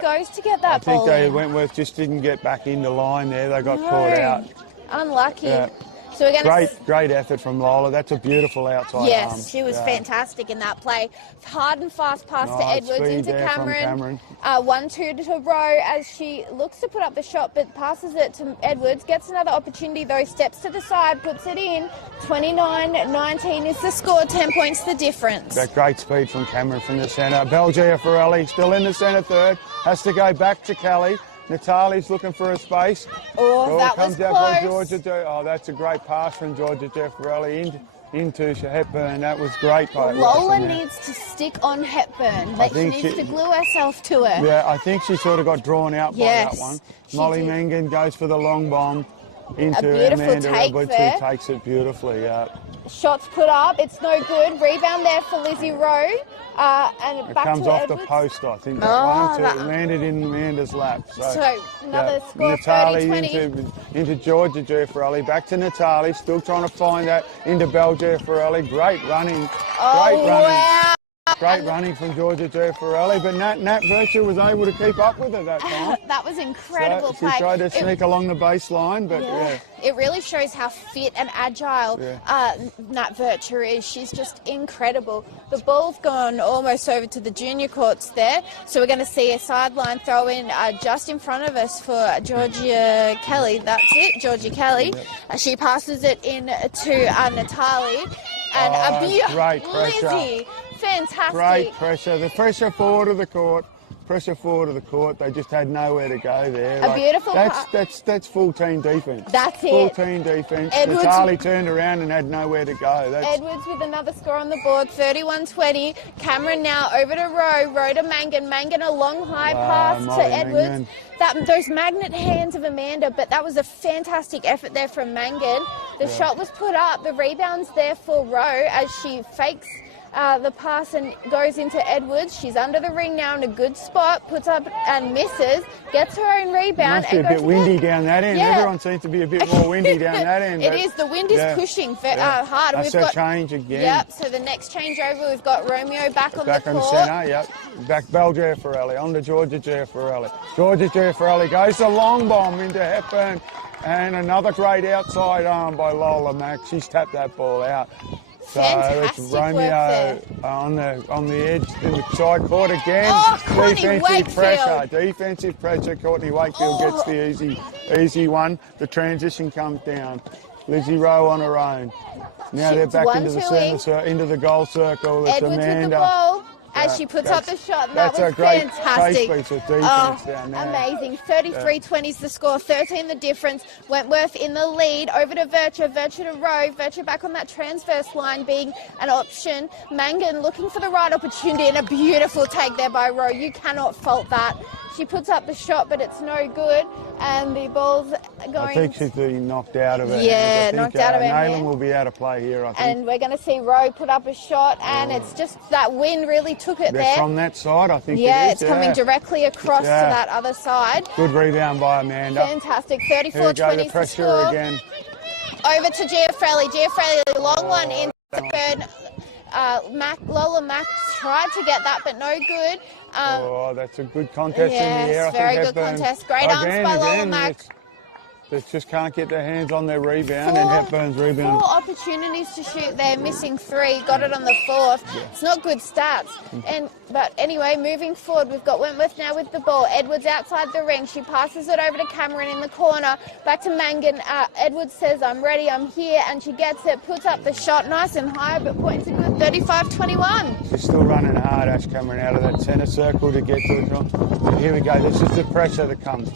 goes to get that ball. I think Wentworth just didn't get back in the line there. They got caught out. Unlucky. Yeah. So we're going great effort from Lola. That's a beautiful outside arm. Yes, she was fantastic in that play. Hard and fast pass to Edwards into Cameron. 1-2 to Rowe as she looks to put up the shot but passes it to Edwards. Gets another opportunity though, steps to the side, puts it in. 29-19 is the score, 10 points the difference. That great speed from Cameron from the centre. Belgia Farrelly still in the centre third. Has to go back to Kelly. Natali's looking for a space. Oh, that was close. Out by Georgia. Oh, that's a great pass from Georgia Jefferelli into Hepburn. That was great. Lola needs to stick on Hepburn. She needs to glue herself to her. Yeah, I think she sort of got drawn out by that one. Molly Mangan goes for the long bomb into Amanda Edwards, who takes it beautifully. Shots put up. It's no good. Rebound there for Lizzie Rowe. And it back comes to off Edwards. the post, I think. That landed in Amanda's lap. So another score, Natali 30-20. into Georgia Giaffarelli. Back to Natali, still trying to find that into Belle Giaffarelli. Great running. Wow. Great running from Georgia Giaffarelli, but Nat Virtue was able to keep up with her that time. That was incredible play. She tried to sneak along the baseline, but It really shows how fit and agile Nat Virtue is. She's just incredible. The ball's gone almost over to the junior courts there, so we're going to see a sideline throw in just in front of us for Georgia Kelly. That's it, Georgia Kelly. She passes it in to Natali. And great pressure. Lizzie, fantastic. Great pressure. The pressure forward of the court. They just had nowhere to go there. A beautiful that's full team defence. That's it. Full team defence. Natali turned around and had nowhere to go. Edwards with another score on the board, 31-20. Cameron now over to Rowe to Mangan. Mangan a long high pass to Edwards. Those magnet hands of Amanda, but that was a fantastic effort there from Mangan. The shot was put up. The rebound's there for Rowe as she fakes the pass and goes into Edwards. She's under the ring now in a good spot, puts up and misses, gets her own rebound. It must be a bit windy down that end. Everyone seems to be a bit more windy down that end. It is. The wind is pushing hard. That's a change again. Yep, so the next changeover, we've got Romeo back on the court. Back on the centre, Back Belle Giaffarelli, on to Georgia Giaffarelli. Georgia Giaffarelli goes a long bomb into Hepburn, and another great outside arm by Lola Mack. She's tapped that ball out. So fantastic it's Romeo on the edge in the side court again. Defensive pressure. Courtney Wakefield gets the easy one. The transition comes down. Lizzie Rowe on her own. Now they're back into the centre, into the goal circle. It's Edwards Amanda. with the ball. as she puts up the shot, and that that's was a great fantastic. piece of defense down there. Amazing. 33-20 is the score, 13 the difference. Wentworth in the lead, over to Virtue to Rowe. Virtue back on that transverse line being an option. Mangan looking for the right opportunity, and a beautiful take there by Rowe. You cannot fault that. She puts up the shot, but it's no good, and the ball's going... I think she's being knocked out of her Yeah, hands. knocked out of her Nayland hand. will be out of play here, I think. And we're going to see Rowe put up a shot, and it's just that wind really took it there. From that side, I think yeah, it is. it's coming directly across to that other side. Good rebound by Amanda. Fantastic. 34-20 the pressure again. Over to Giafrelli. Giafrelli, long one in third. Lola Mack tried to get that, but no good. That's a good contest in the air. Very good contest. Great arms by Lola Mack. They just can't get their hands on their rebound, and Hepburn's rebound. 4 opportunities to shoot there, missing 3, got it on the 4th. It's not good stats. But anyway, moving forward, we've got Wentworth now with the ball. Edwards outside the ring. She passes it over to Cameron in the corner. Back to Mangan. Edwards says, I'm ready, I'm here, and she gets it, puts up the shot nice and high, but points are good, 35-21. She's still running hard, Ash Cameron, out of that centre circle to get to the top. Here we go, this is the pressure that comes.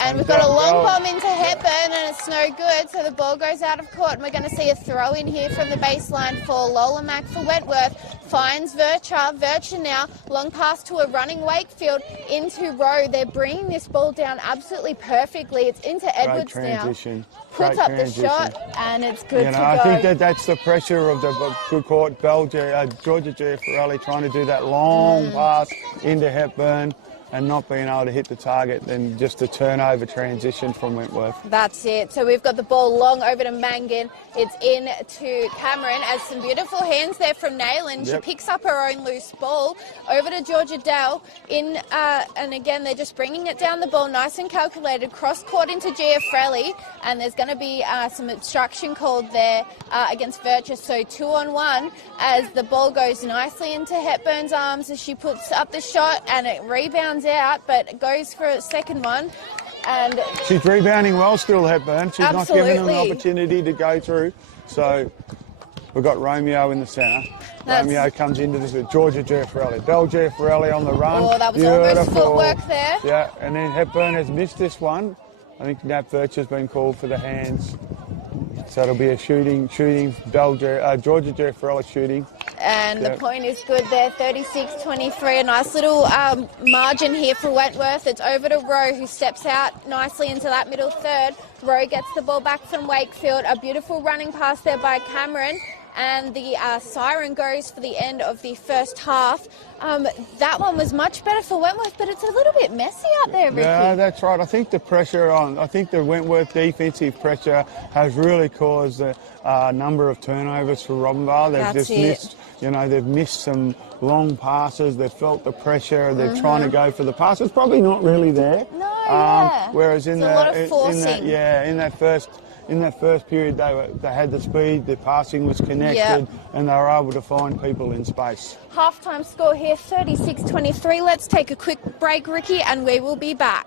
And we've got a long bomb into Hepburn, and it's no good, so the ball goes out of court, and we're going to see a throw in here from the baseline for Lola Mack for Wentworth. Finds Virtue now, long pass to a running Wakefield into Rowe. They're bringing this ball down absolutely perfectly. It's into Edwards now. Puts up the shot, and it's good to go. I think that's the pressure of the good court, Georgia Giafrelli trying to do that long pass into Hepburn and not being able to hit the target, then just a turnover transition from Wentworth. That's it. So we've got the ball long over to Mangan. It's in to Cameron, as some beautiful hands there from Nayland. She picks up her own loose ball. Over to Georgia Dell. And again, they're just bringing it down the ball, nice and calculated. Cross court into Giafrelli, and there's going to be some obstruction called there against Virtue. So 2-on-1 as the ball goes nicely into Hepburn's arms as she puts up the shot, and it rebounds out, but goes for a second one. And she's rebounding well still, Hepburn. She's not given them an opportunity to go through. So we've got Romeo in the centre. Romeo comes into this with Georgia Giafrelli. Belle Giafrelli on the run. Oh, that was almost footwork there. Yeah, and then Hepburn has missed this one. I think Nat Virtue's been called for the hands. So it'll be a shooting, Georgia Giafrelli shooting. And the point is good there, 36-23. A nice little margin here for Wentworth. It's over to Rowe, who steps out nicely into that middle third. Rowe gets the ball back from Wakefield. A beautiful running pass there by Cameron. And the siren goes for the end of the first half. That one was much better for Wentworth, but it's a little bit messy out there, Ricky. Yeah, that's right. I think the Wentworth defensive pressure has really caused a number of turnovers for Robinvale. They've missed some long passes. They've felt the pressure. They're trying to go for the pass. It's probably not really there. No, Whereas in that first period, they had the speed, the passing was connected, and they were able to find people in space. Halftime score here, 36-23. Let's take a quick break, Ricky, and we will be back.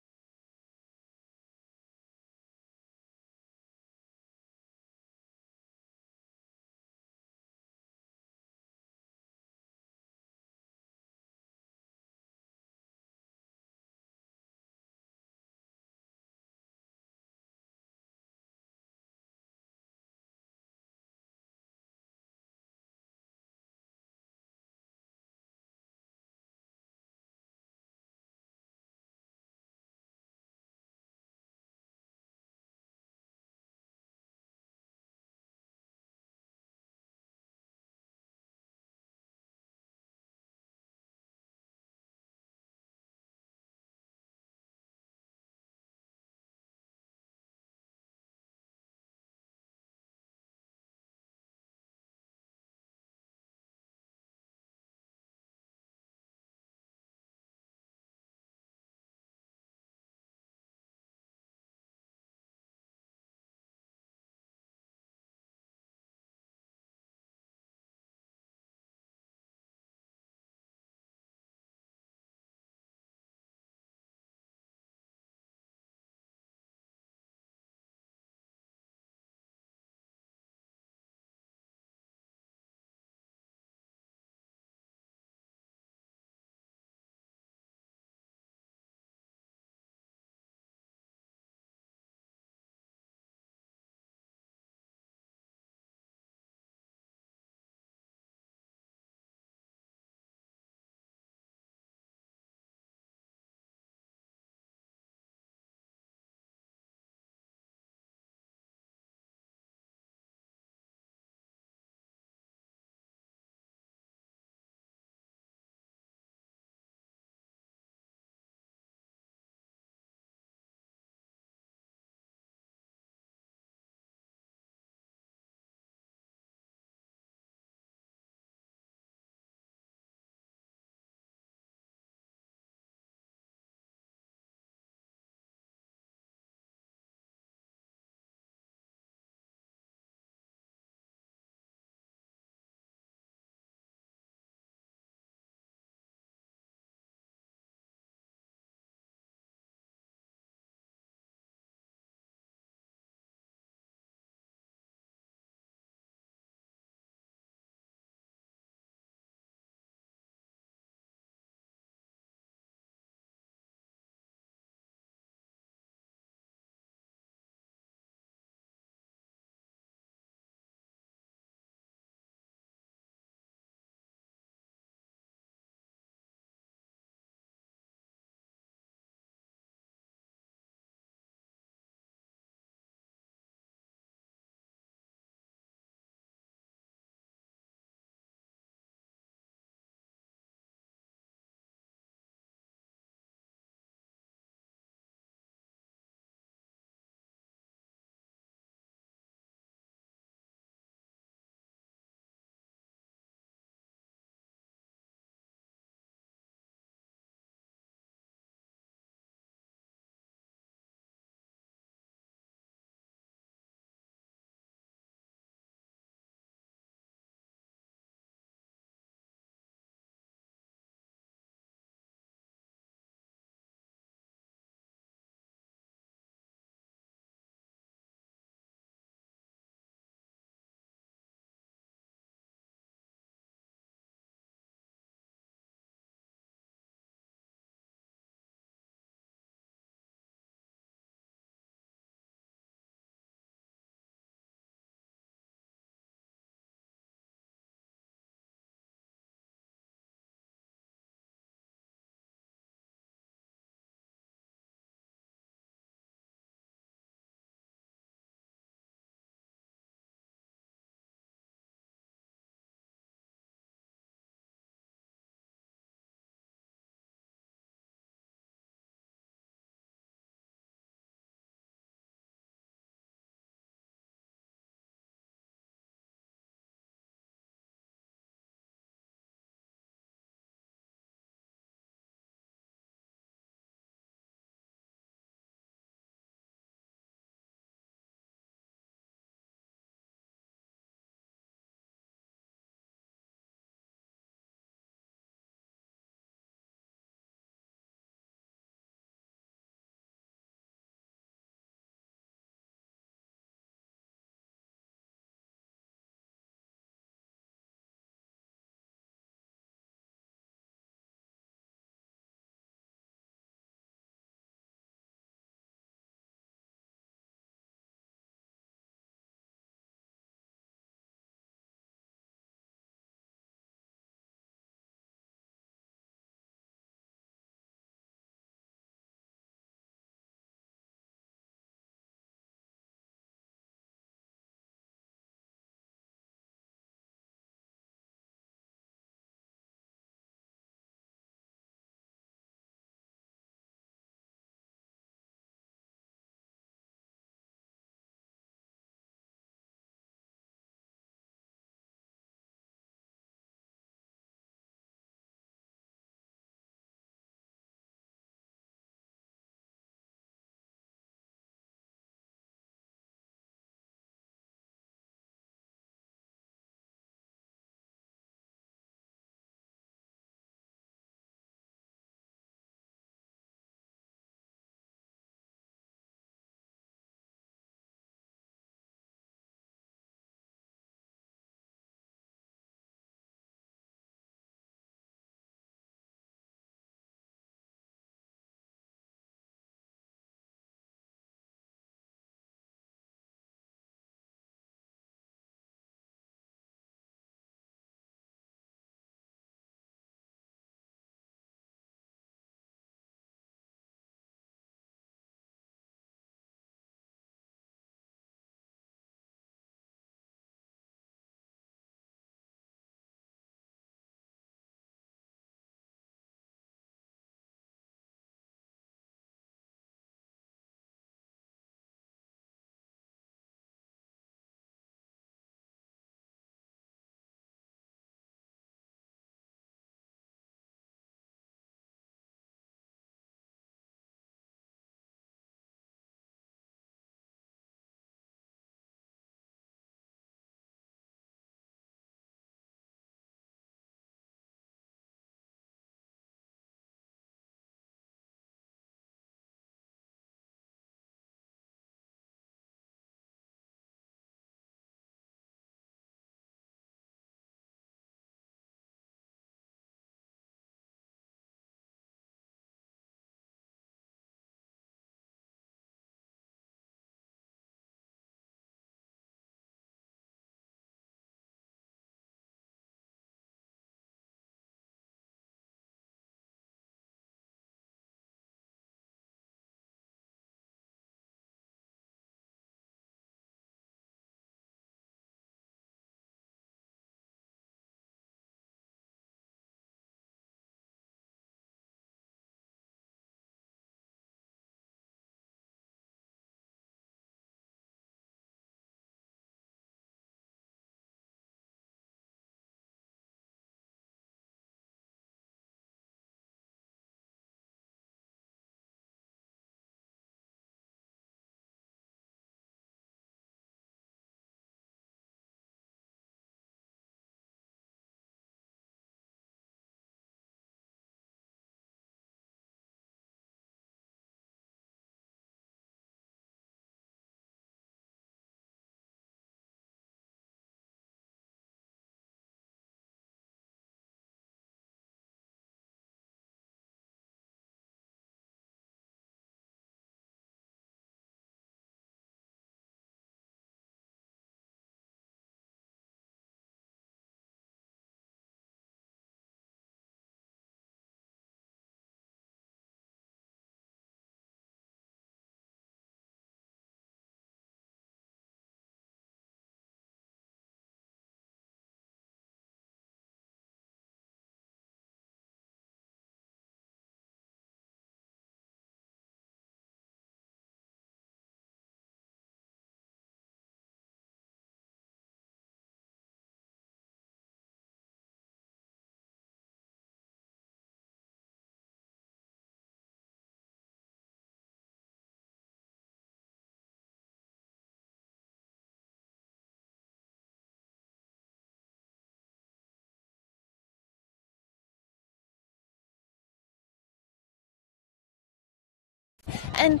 And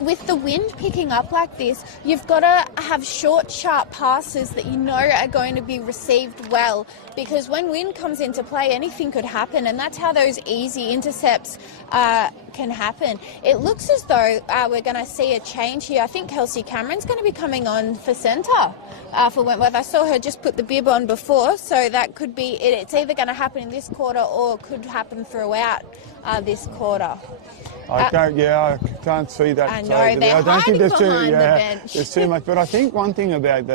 with the wind picking up like this, you've got to have short, sharp passes that you know are going to be received well, because when wind comes into play, anything could happen, and that's how those easy intercepts can happen. It looks as though we're going to see a change here. I think Kelsey Cameron's going to be coming on for centre for Wentworth. I saw her just put the bib on before, so that could be it. It's either going to happen in this quarter or could happen throughout this quarter. I can't see that. I know, they're hiding behind the bench. There's too much. But I think one thing about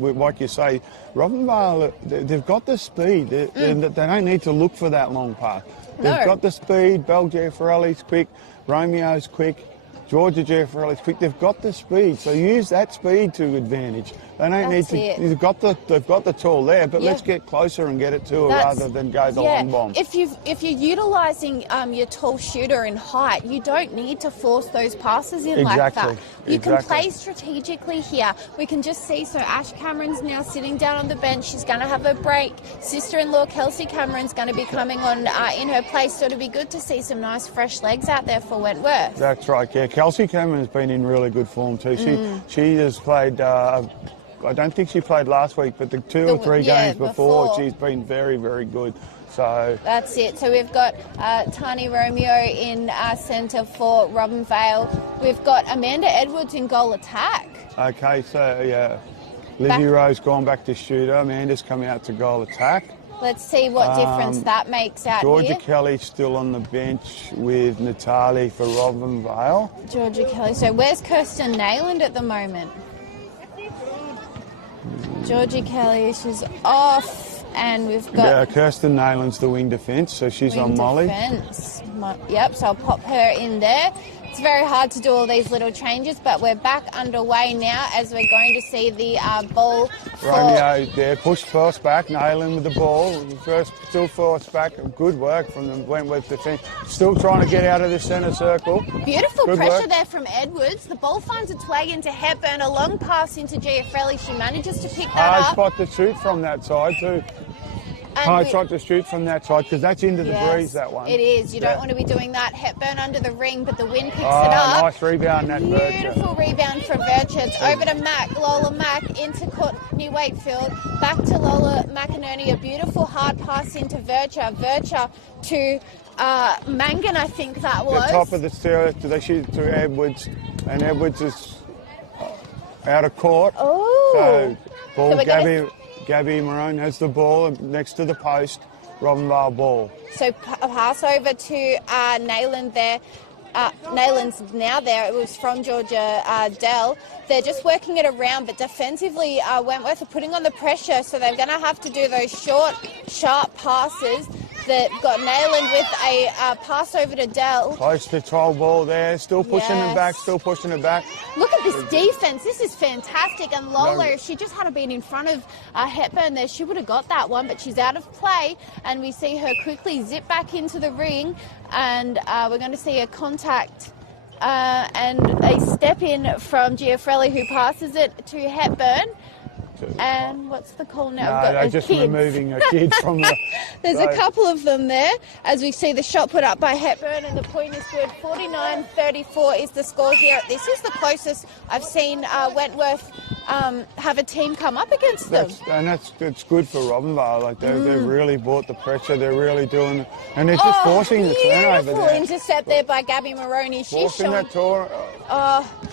like you say, Robinvale, they've got the speed. They don't need to look for that long pass. They've got the speed. Belle Giaffarelli's quick. Romeo's quick. Georgia Giaffarelli's quick. They've got the speed, so use that speed to advantage. They don't need to. They've got the tool there, but let's get closer and get it to her rather than go the long bomb. If you're utilising your tall shooter in height, you don't need to force those passes in like that. You can play strategically here. We can just see. So Ash Cameron's now sitting down on the bench. She's going to have a break. Sister-in-law Kelsey Cameron's going to be coming on in her place. So it'll be good to see some nice fresh legs out there for Wentworth. That's right. Yeah, Kelsey Cameron's been in really good form too. She has played. I don't think she played last week, but the two or three games before, she's been very, very good. So that's it. So we've got Tani Romeo in centre for Robinvale. We've got Amanda Edwards in goal attack. Okay, so yeah, Lizzie Rose gone back to shooter. Amanda's come out to goal attack. Let's see what difference that makes out Georgia here. Kelly still on the bench with Natalie for Robinvale. Georgia Kelly. So where's Kirsten Nayland at the moment? Georgia Kelly, she's off, and we've got... Kirsten Nayland's the wing defence, so she's on Molly. Yep, so I'll pop her in there. It's very hard to do all these little changes, but we're back underway now as we're going to see the ball for... Romeo there, pushed first back, Nayland with the ball. Still forced back. Good work from the Wentworth defence. Still trying to get out of the centre circle. Beautiful pressure there from Edwards. The ball finds its way into Hepburn. A long pass into Giaffarelli. She manages to pick that up. Hard spot to shoot from that side too. Hard shot to shoot from that side because that's into the breeze, that one. It is. You don't want to be doing that. Hepburn under the ring, but the wind picks it up. Nice rebound, that Beautiful rebound from Vercha. It's over to Mac. Lola Mac into Courtney Wakefield. Back to Lola McInerney. A beautiful hard pass into Vercha. Vercha to Mangan, I think that was. The top of the stairs, they shoot to Edwards, and Edwards is out of court. Oh. So, ball, Gabby Marone has the ball next to the post. Robinvale ball. So a pass over to Nayland there. Nayland's now there. It was from Georgia Dell. They're just working it around, but defensively Wentworth are putting on the pressure, so they're going to have to do those short, sharp passes. That got Nayland with a pass over to Dell. Close to trial ball there, still pushing it back, Look at this defence, this is fantastic. And Lola, if she just hadn't been in front of Hepburn there, she would have got that one, but she's out of play. And we see her quickly zip back into the ring, and we're going to see a contact and a step in from Giaffarelli, who passes it to Hepburn. And what's the call now? No, they're just removing a kid from the... There's a couple of them there, as we see the shot put up by Hepburn, and the point is good. 49-34 is the score here. This is the closest I've seen Wentworth have a team come up against them. It's good for Robinvale. Like they've really bought the pressure. They're really doing... And they're just forcing the turnover there. Beautiful intercept there by Gabby Maroney. Forcing that tour.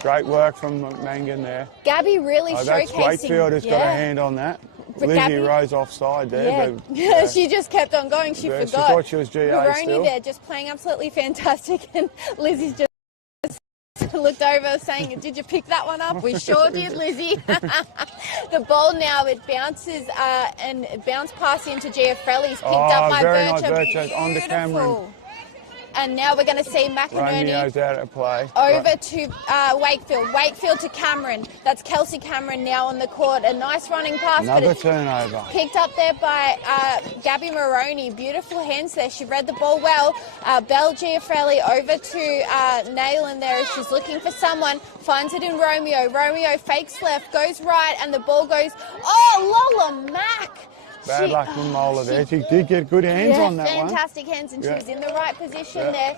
Great work from Mangan there. Gabby really showcasing... That's Wakefield has got a hand on that. But Lizzie Gabby, Rose offside there. But, she just kept on going. She forgot. She thought she was GA Maroney still. there just playing absolutely fantastic, and Lizzie's just looked over saying, did you pick that one up? We sure did, Lizzie. The ball now, it bounces and bounce pass into Giaffarelli's picked up by Vercha. Nice Vercha on the Cameron. And now we're going to see McInerney Romeo's out of play. Over to Wakefield. Wakefield to Cameron. That's Kelsey Cameron now on the court. A nice running pass. Another turnover. Picked up there by Gabby Maroney. Beautiful hands there. She read the ball well. Belle Giaffarelli over to Nayland there. She's looking for someone. Finds it in Romeo. Romeo fakes left, goes right, and the ball goes... Oh, Lola Mac! Bad luck from Mola there. She did get good hands on that one. Fantastic hands, and she was in the right position there.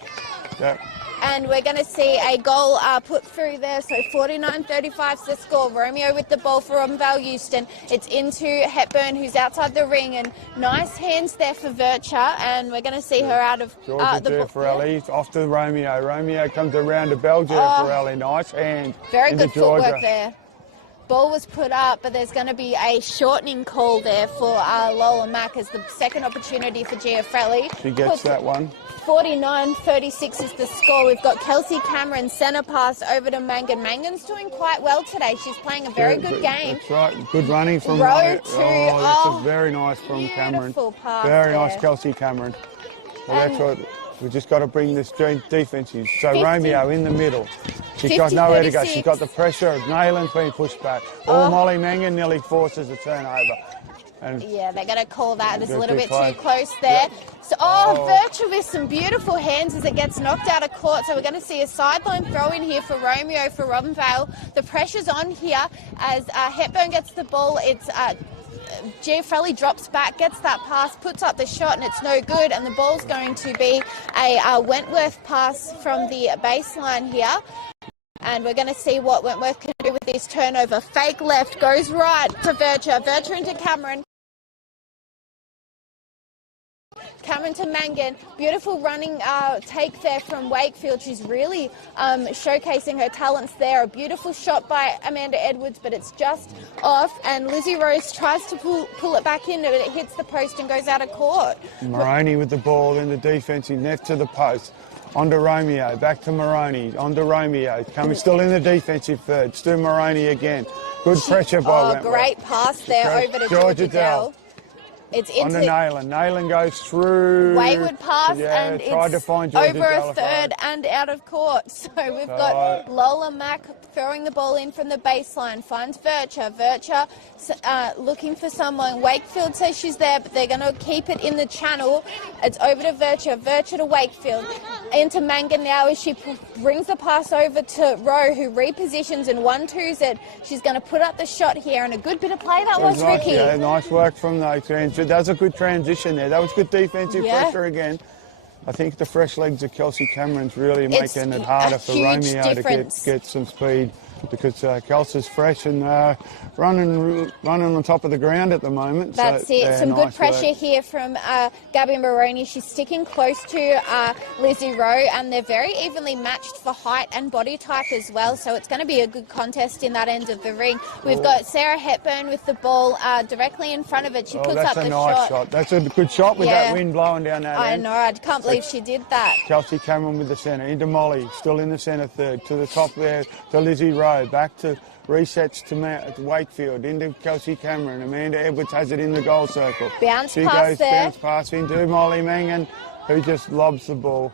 And we're going to see a goal put through there. So 49-35 is the score. Romeo with the ball for Robinvale Euston. It's into Hepburn, who's outside the ring. And nice hands there for Vircha. And we're going to see her out of Georgia Giaffarelli off to Romeo. Romeo comes around to Belgium Giaffarelli. Nice hand. Very good footwork there. Ball was put up, but there's going to be a shortening call there for Lola Mack as the second opportunity for Giaffarelli. She gets that one. 49-36 is the score. We've got Kelsey Cameron, centre pass over to Mangan. Mangan's doing quite well today. She's playing a very good game. That's right. Good running from row 2. That's a very nice from Cameron. Pass very there. nice, Kelsey Cameron. Well, that's what we've just got to bring this defensive. So Romeo in the middle. She's got nowhere to go. She's got the pressure. Nayland's been pushed back. Molly Mangan nearly forces a turnover. And yeah, they're going to call that. It's a little bit too close there. Yep. So, Vircha with some beautiful hands as it gets knocked out of court. So we're going to see a sideline throw in here for Romeo for Robinvale. The pressure's on here as Hepburn gets the ball. It's Giaffarelli drops back, gets that pass, puts up the shot, and it's no good. And the ball's going to be a Wentworth pass from the baseline here. And we're going to see what Wentworth can do with this turnover. Fake left, goes right to Vircha. Vircha into Cameron. Cameron to Mangan. Beautiful running take there from Wakefield. She's really showcasing her talents there. A beautiful shot by Amanda Edwards, but it's just off. And Lizzie Rose tries to pull it back in, but it hits the post and goes out of court. Moroney with the ball in the defensive net to the post. On to Romeo, back to Moroney, on to Romeo, coming still in the defensive third, Stu Moroney again. Good pressure by Wentworth. Great pass there over to Georgia Dell. It's into on to Nayland. Nayland goes through. Wayward pass and it's to find Georgia over Dell a third and out of court. So we've got Lola Mack throwing the ball in from the baseline. Finds Vircha. Vircha looking for someone. Wakefield says she's there, but they're going to keep it in the channel. It's over to Vircha. Vircha to Wakefield. Into Mangan now as she brings the pass over to Rowe, who repositions and 1-2s it. She's going to put up the shot here, and a good bit of play that was, nice, Ricky. Yeah, nice work from those fans. That was a good transition there. That was good defensive pressure again. I think the fresh legs of Kelsey Cameron's really making it harder for Romeo to get some speed, because Kelsey's fresh and running on top of the ground at the moment. That's so, it. Some good pressure here from Gabby Moroney. She's sticking close to Lizzie Rowe, and they're very evenly matched for height and body type as well. So it's going to be a good contest in that end of the ring. We've got Sarah Hepburn with the ball directly in front of it. She puts up the shot. That's a good shot with that wind blowing down that end. I know. I can't believe she did that. Kelsey Cameron with the centre. Into Molly. Still in the centre third. To the top there to Lizzie Rowe. Back to resets to Wakefield. Into Kelsey Cameron. Amanda Edwards has it in the goal circle. Bounce pass into Molly Mangan, who just lobs the ball.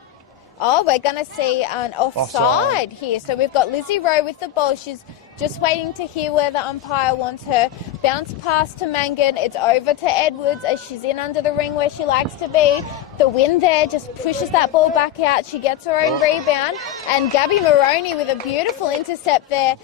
We're going to see an offside here. So we've got Lizzie Rowe with the ball. She's just waiting to hear where the umpire wants her. Bounce pass to Mangan. It's over to Edwards as she's in under the ring where she likes to be. The wind there just pushes that ball back out. She gets her own rebound. And Gabby Moroney with a beautiful intercept there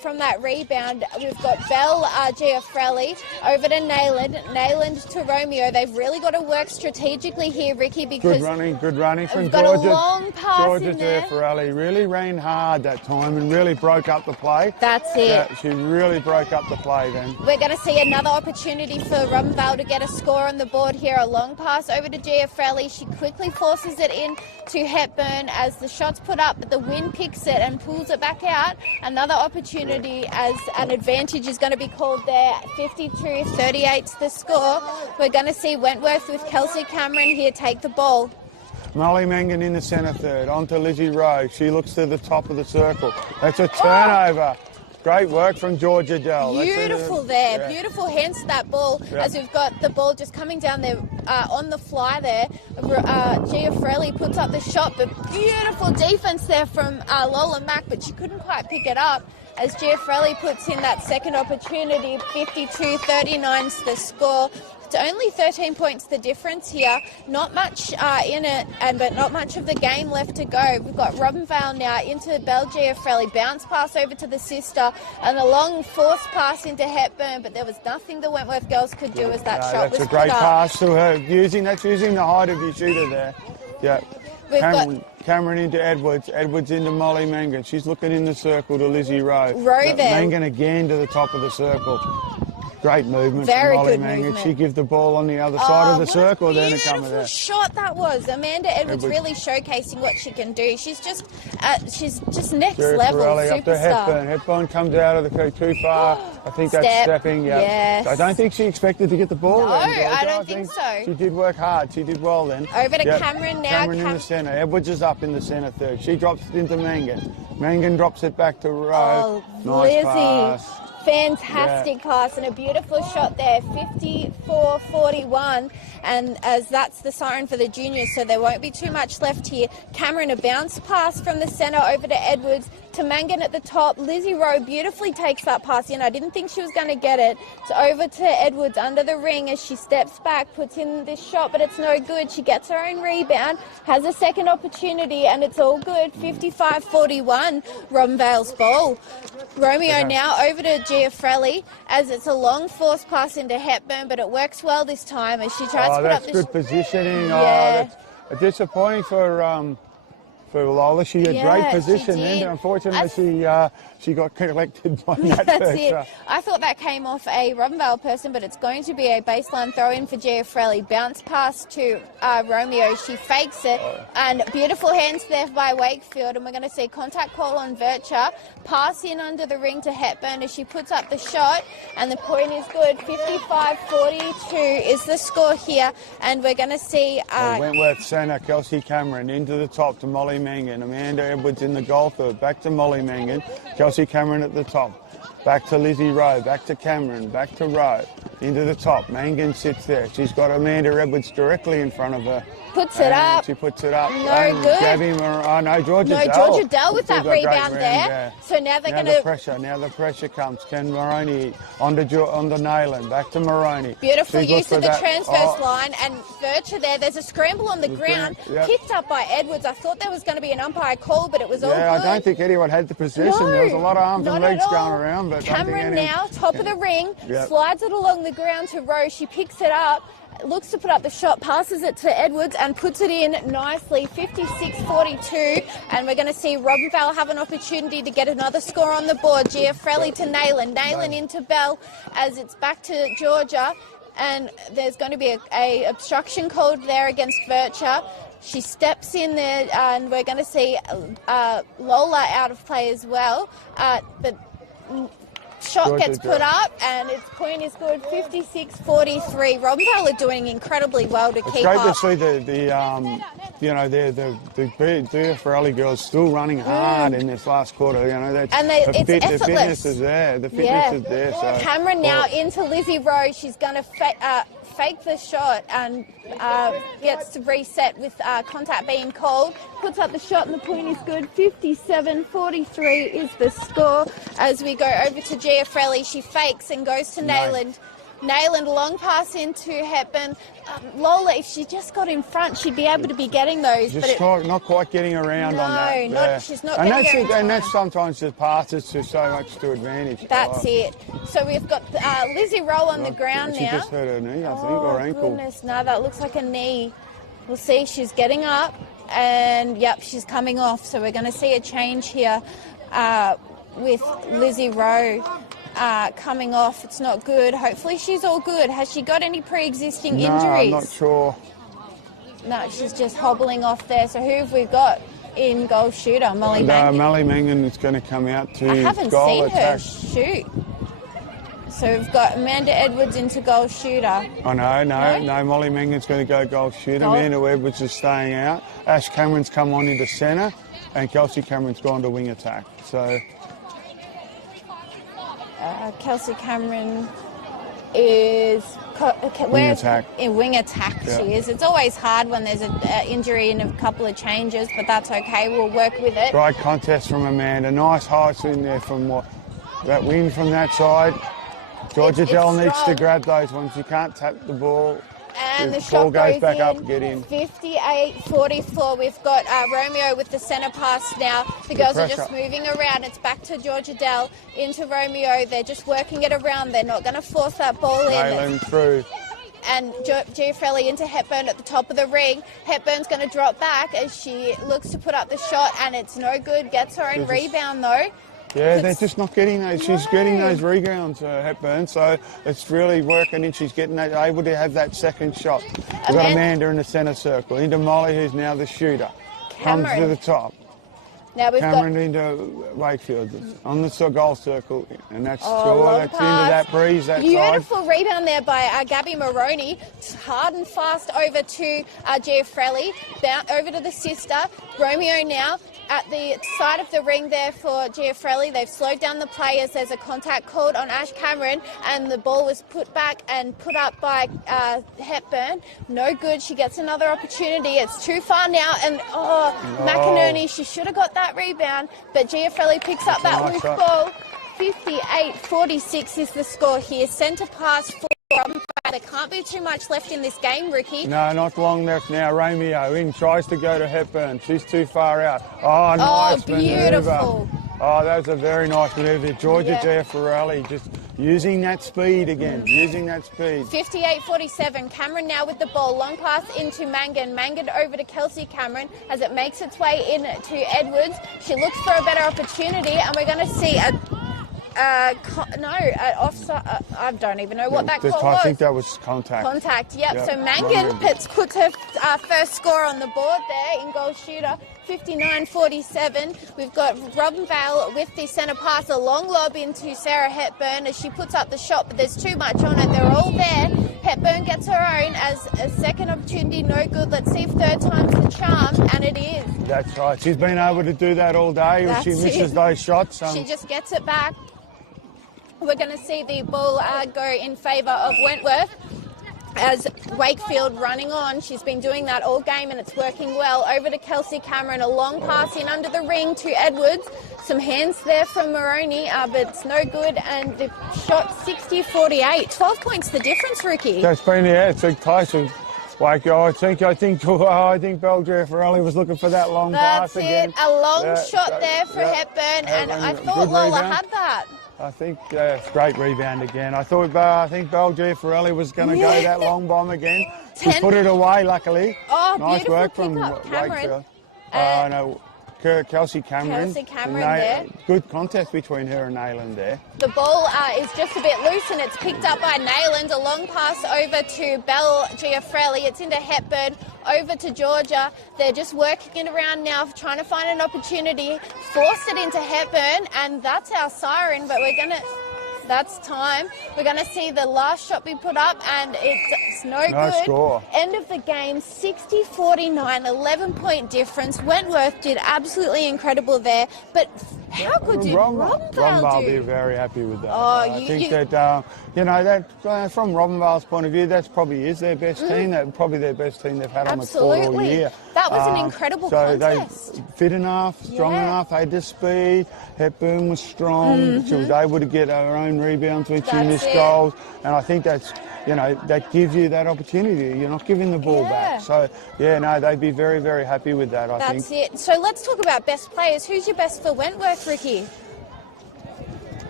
from that rebound. We've got Belle Giaffarelli over to Nayland. Nayland to Romeo. They've really got to work strategically here, Ricky, because good running from we've got Georgia. A long pass Georgia in there. Giaffarelli really ran hard that time and really broke up the play. That's it. Yeah, she really broke up the play then. We're going to see another opportunity for Robinvale to get a score on the board here. A long pass over to Giaffarelli. She quickly forces it in to Hepburn as the shot's put up, but the wind picks it and pulls it back out. Another opportunity as an advantage is going to be called there. 52-38's the score. We're going to see Wentworth with Kelsey Cameron here take the ball. Molly Mangan in the centre third. On to Lizzie Rowe. She looks to the top of the circle. That's a turnover. Great work from Georgia Dell. Beautiful there. Yeah. Beautiful hands to that ball as we've got the ball just coming down there on the fly there. Giaffarelli puts up the shot, but beautiful defence there from Lola Mack, but she couldn't quite pick it up as Giaffarelli puts in that second opportunity. 52-39's the score. It's only 13 points the difference here. Not much in it, but not much of the game left to go. We've got Robinvale now into Belle Giaffarelli. Bounce pass over to the sister and a long force pass into Hepburn, but there was nothing the Wentworth girls could do as that shot was put up. That's a great pass to her. Using the height of your shooter there. Yeah. We've Cameron into Edwards. Edwards into Molly Mangan. She's looking in the circle to Lizzie Rowe. Rowe there. Mangan again to the top of the circle. Great movement Very from Molly good Mangan. movement. She gives the ball on the other side of the circle. Then it comes Beautiful out. shot that was. Amanda Edwards really showcasing what she can do. She's just next level Pirelli up to superstar. Hepburn. Hepburn comes out of the creek too far. I think that's stepping. Yeah. Yes. I don't think she expected to get the ball. No, then, Georgia. I don't think so. She did work hard. She did well then. Over to Cameron now. Cameron in the centre. Edwards is up in the centre third. She drops it into Mangan. Mangan drops it back to Rowe. Nice Lizzie. pass. Fantastic pass and a beautiful shot there, 54-41, and as that's the siren for the juniors, so there won't be too much left here. Cameron, a bounce pass from the centre over to Edwards, to Mangan at the top. Lizzie Rowe beautifully takes that pass in. I didn't think she was going to get it. It's over to Edwards under the ring as she steps back, puts in this shot, but it's no good. She gets her own rebound, has a second opportunity, and it's all good. 55-41, Robinvale's ball. Romeo now over to Giafrelli as it's a long force pass into Hepburn, but it works well this time as she tries to put up this. That's good positioning. Yeah. That's disappointing for Lola. She had great position and unfortunately she got collected by that. That's it. I thought that came off a Robinvale person, but it's going to be a baseline throw in for Giafrelli. Bounce pass to Romeo. She fakes it and beautiful hands there by Wakefield, and we're going to see contact call on Vircher. Pass in under the ring to Hepburn as she puts up the shot, and the point is good. 55-42 is the score here, and we're going to see Wentworth centre, Kelsey Cameron into the top to Molly Mangan. Amanda Edwards in the goal third, back to Molly Mangan. Kelsey Cameron at the top. Back to Lizzie Rowe, back to Cameron, back to Rowe. Into the top. Mangan sits there. She's got Amanda Edwards directly in front of her. Puts it up. She puts it up. No good. Georgia Dell. Georgia Dell with that rebound there. So now they're going to... Now the pressure comes. Ken Moroney on the Nayland. Back to Moroney. Beautiful use of the transverse line. And Vircher there's a scramble on the ground. Picked up by Edwards. I thought there was going to be an umpire call, but it was all good. I don't think anyone had the possession. No, there was a lot of arms and legs going around. But Cameron now, top of the ring, slides it along the ground to Rose. She picks it up, looks to put up the shot, passes it to Edwards and puts it in nicely. 56-42, and we're going to see Robinvale have an opportunity to get another score on the board. Giafrelli to Nayland. Nayland into Bell as it's back to Georgia, and there's going to be a obstruction called there against Vircher. She steps in there, and we're going to see Lola out of play as well. But shot gets put up, and its point is good. 56-43. Robinvale are doing incredibly well to keep up. It's great to see the Farrelly girls still running hard in this last quarter. It's effortless. The fitness is there. The fitness is there. So, Cameron now into Lizzie Rowe. She's going to fake the shot and gets to reset with contact being called. Puts up the shot and the point is good. 57-43 is the score as we go over to Giafrelli. She fakes and goes to Nayland. Nayland, long pass into Hepburn. Lola, if she just got in front, she'd be able to be getting those. Just not quite getting around on that. She's not getting around. And that's sometimes just passes to so much to advantage. That's it. So we've got Lizzie Rowe on the ground now. She just hurt her knee, I think, or ankle. Goodness, no, that looks like a knee. We'll see. She's getting up, and she's coming off. So we're going to see a change here with Lizzie Rowe. Coming off. It's not good. Hopefully she's all good. Has she got any pre-existing injuries? No, I'm not sure. No, she's just hobbling off there. So who have we got in goal shooter? Molly Mangan. Molly Mangan is going to come out to I haven't goal seen her shoot. So we've got Amanda Edwards into goal shooter. Oh, no. Molly Mangan's going to go goal shooter. Amanda Edwards is staying out. Ash Cameron's come on into centre, and Kelsey Cameron's gone to wing attack. So... Kelsey Cameron is wing attack. In wing attack, she is. It's always hard when there's an injury and a couple of changes, but that's okay. We'll work with it. Great contest from Amanda. Nice heights in there from that win from that side. Georgia Dell needs to grab those ones. You can't tap the ball. And the ball shot goes back in. up, get in. 58-44. We've got Romeo with the centre pass now. The girls are just moving around. It's back to Georgia Dell into Romeo. They're just working it around. They're not going to force that ball in. Nayland through. and Giafrelli into Hepburn at the top of the ring. Hepburn's going to drop back as she looks to put up the shot, and it's no good. Gets her own rebound, though. Yeah, they're just not getting those. She's getting those rebounds, Hepburn, so it's really working, and she's getting that, able to have that second shot. We've got Amanda in the centre circle, into Molly, who's now the shooter. Comes to the top. Now we've Cameron into Wakefield on the goal circle, and that's that's into that breeze. That beautiful side. Rebound there by Gabby Maroney. Hard and fast over to Giafrelli. Over to the sister. Romeo now at the side of the ring there for Giafrelli. They've slowed down the play as there's a contact called on Ash Cameron, and the ball was put back and put up by Hepburn. No good. She gets another opportunity. It's too far now, and McInerney, she should have got that rebound, but Giafrelli picks up that loose ball. 58-46 is the score here. Centre pass for Robinvale. There can't be too much left in this game, Ricky. No, not long left now. Romeo in, tries to go to Hepburn. She's too far out. Oh, nice beautiful maneuver. Oh, that was a very nice manoeuvre. Georgia Giafrelli just using that speed again, using that speed. 58-47. Cameron now with the ball. Long pass into Mangan. Mangan over to Kelsey Cameron as it makes its way in to Edwards. She looks for a better opportunity, and we're going to see offside. I don't even know what that call was. I think that was contact. Contact, yep. So Mangan puts her first score on the board there in goal shooter. 59-47. We've got Robinvale with the centre pass, a long lob into Sarah Hepburn as she puts up the shot, but there's too much on it. They're all there. Hepburn gets her own as a second opportunity, no good. Let's see if third time's the charm, and it is. That's right. She's been able to do that all day. She misses those shots. She just gets it back. We're going to see the ball go in favour of Wentworth as Wakefield running on. She's been doing that all game and it's working well. Over to Kelsey Cameron, a long pass in under the ring to Edwards. Some hands there from Maroney, but it's no good, and the shot 60-48. 12 points the difference, Ricky. That's been, it's a Tyson. I think Belle Giafrelli was looking for that long pass again. That's it, a long shot there for Hepburn, and I thought Lola had that. I think it's great rebound again. I think Belle Giafrelli was going to go that long bomb again. She put it away, luckily. Oh, nice beautiful work from Cameron. Wakefield. Kelsey Cameron. There. Good contest between her and Nayland there. The ball is just a bit loose, and it's picked up by Nayland. A long pass over to Belle Giafrelli. It's into Hepburn, over to Georgia. They're just working it around now, trying to find an opportunity. Force it into Hepburn, and that's our siren, but that's time. We're going to see the last shot be put up, and it's no good. Score. End of the game, 60-49, 11-point difference. Wentworth did absolutely incredible there, but how good did Robinvale do? Robinvale be very happy with that. I think that from Robinvale's point of view, that probably is their best team. That probably their best team they've had on the court all year. That was an incredible contest. They fit enough, strong enough, they had the speed. Hepburn was strong. She was able to get her own rebounds when she missed goals, and I think that's that gives you that opportunity. You're not giving the ball back. So they'd be very, very happy with that. I think that's it. So let's talk about best players. Who's your best for Wentworth, Ricky?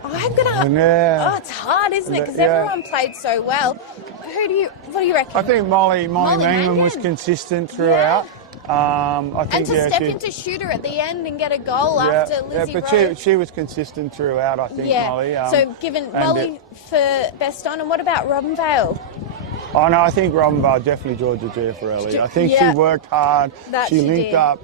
It's hard, isn't it? Because everyone played so well. What do you reckon? I think Molly Mangan was consistent throughout. I think, step into shooter at the end and get a goal after Lizzie Rose. She was consistent throughout, I think, Molly. So given Molly for best on, and what about Robinvale? Oh, no, I think Robinvale, definitely Georgia Giafrelli. I think she worked hard. She linked up,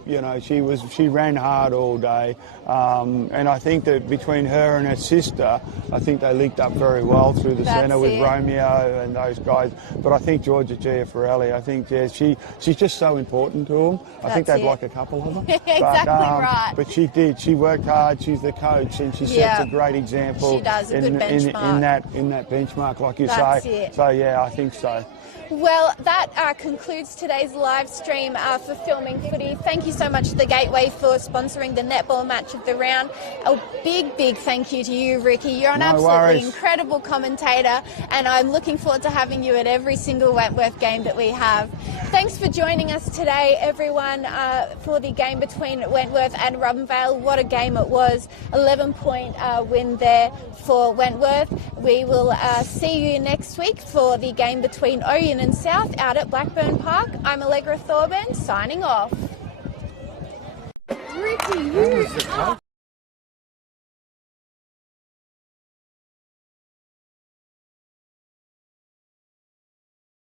she ran hard all day. And I think that between her and her sister, I think they linked up very well through the centre with Romeo and those guys. But I think Georgia Giafrelli, I think she's just so important to them. I think they'd like a couple of them. Right. But she did. She worked hard. She's the coach, and she sets a great example. She does, a good benchmark. In that benchmark, like you That's say. It. So, I think so. Well, that concludes today's live stream for Filming Footy. Thank you so much to the Gateway for sponsoring the netball match of the round. A big, big thank you to you, Ricky. You're an absolutely incredible commentator, and I'm looking forward to having you at every single Wentworth game that we have. Thanks for joining us today, everyone, for the game between Wentworth and Robinvale. What a game it was. 11-point win there for Wentworth. We will see you next week for the game between between Oyen and South out at Blackburn Park. I'm Allegra Thorburn, signing off. Ricky,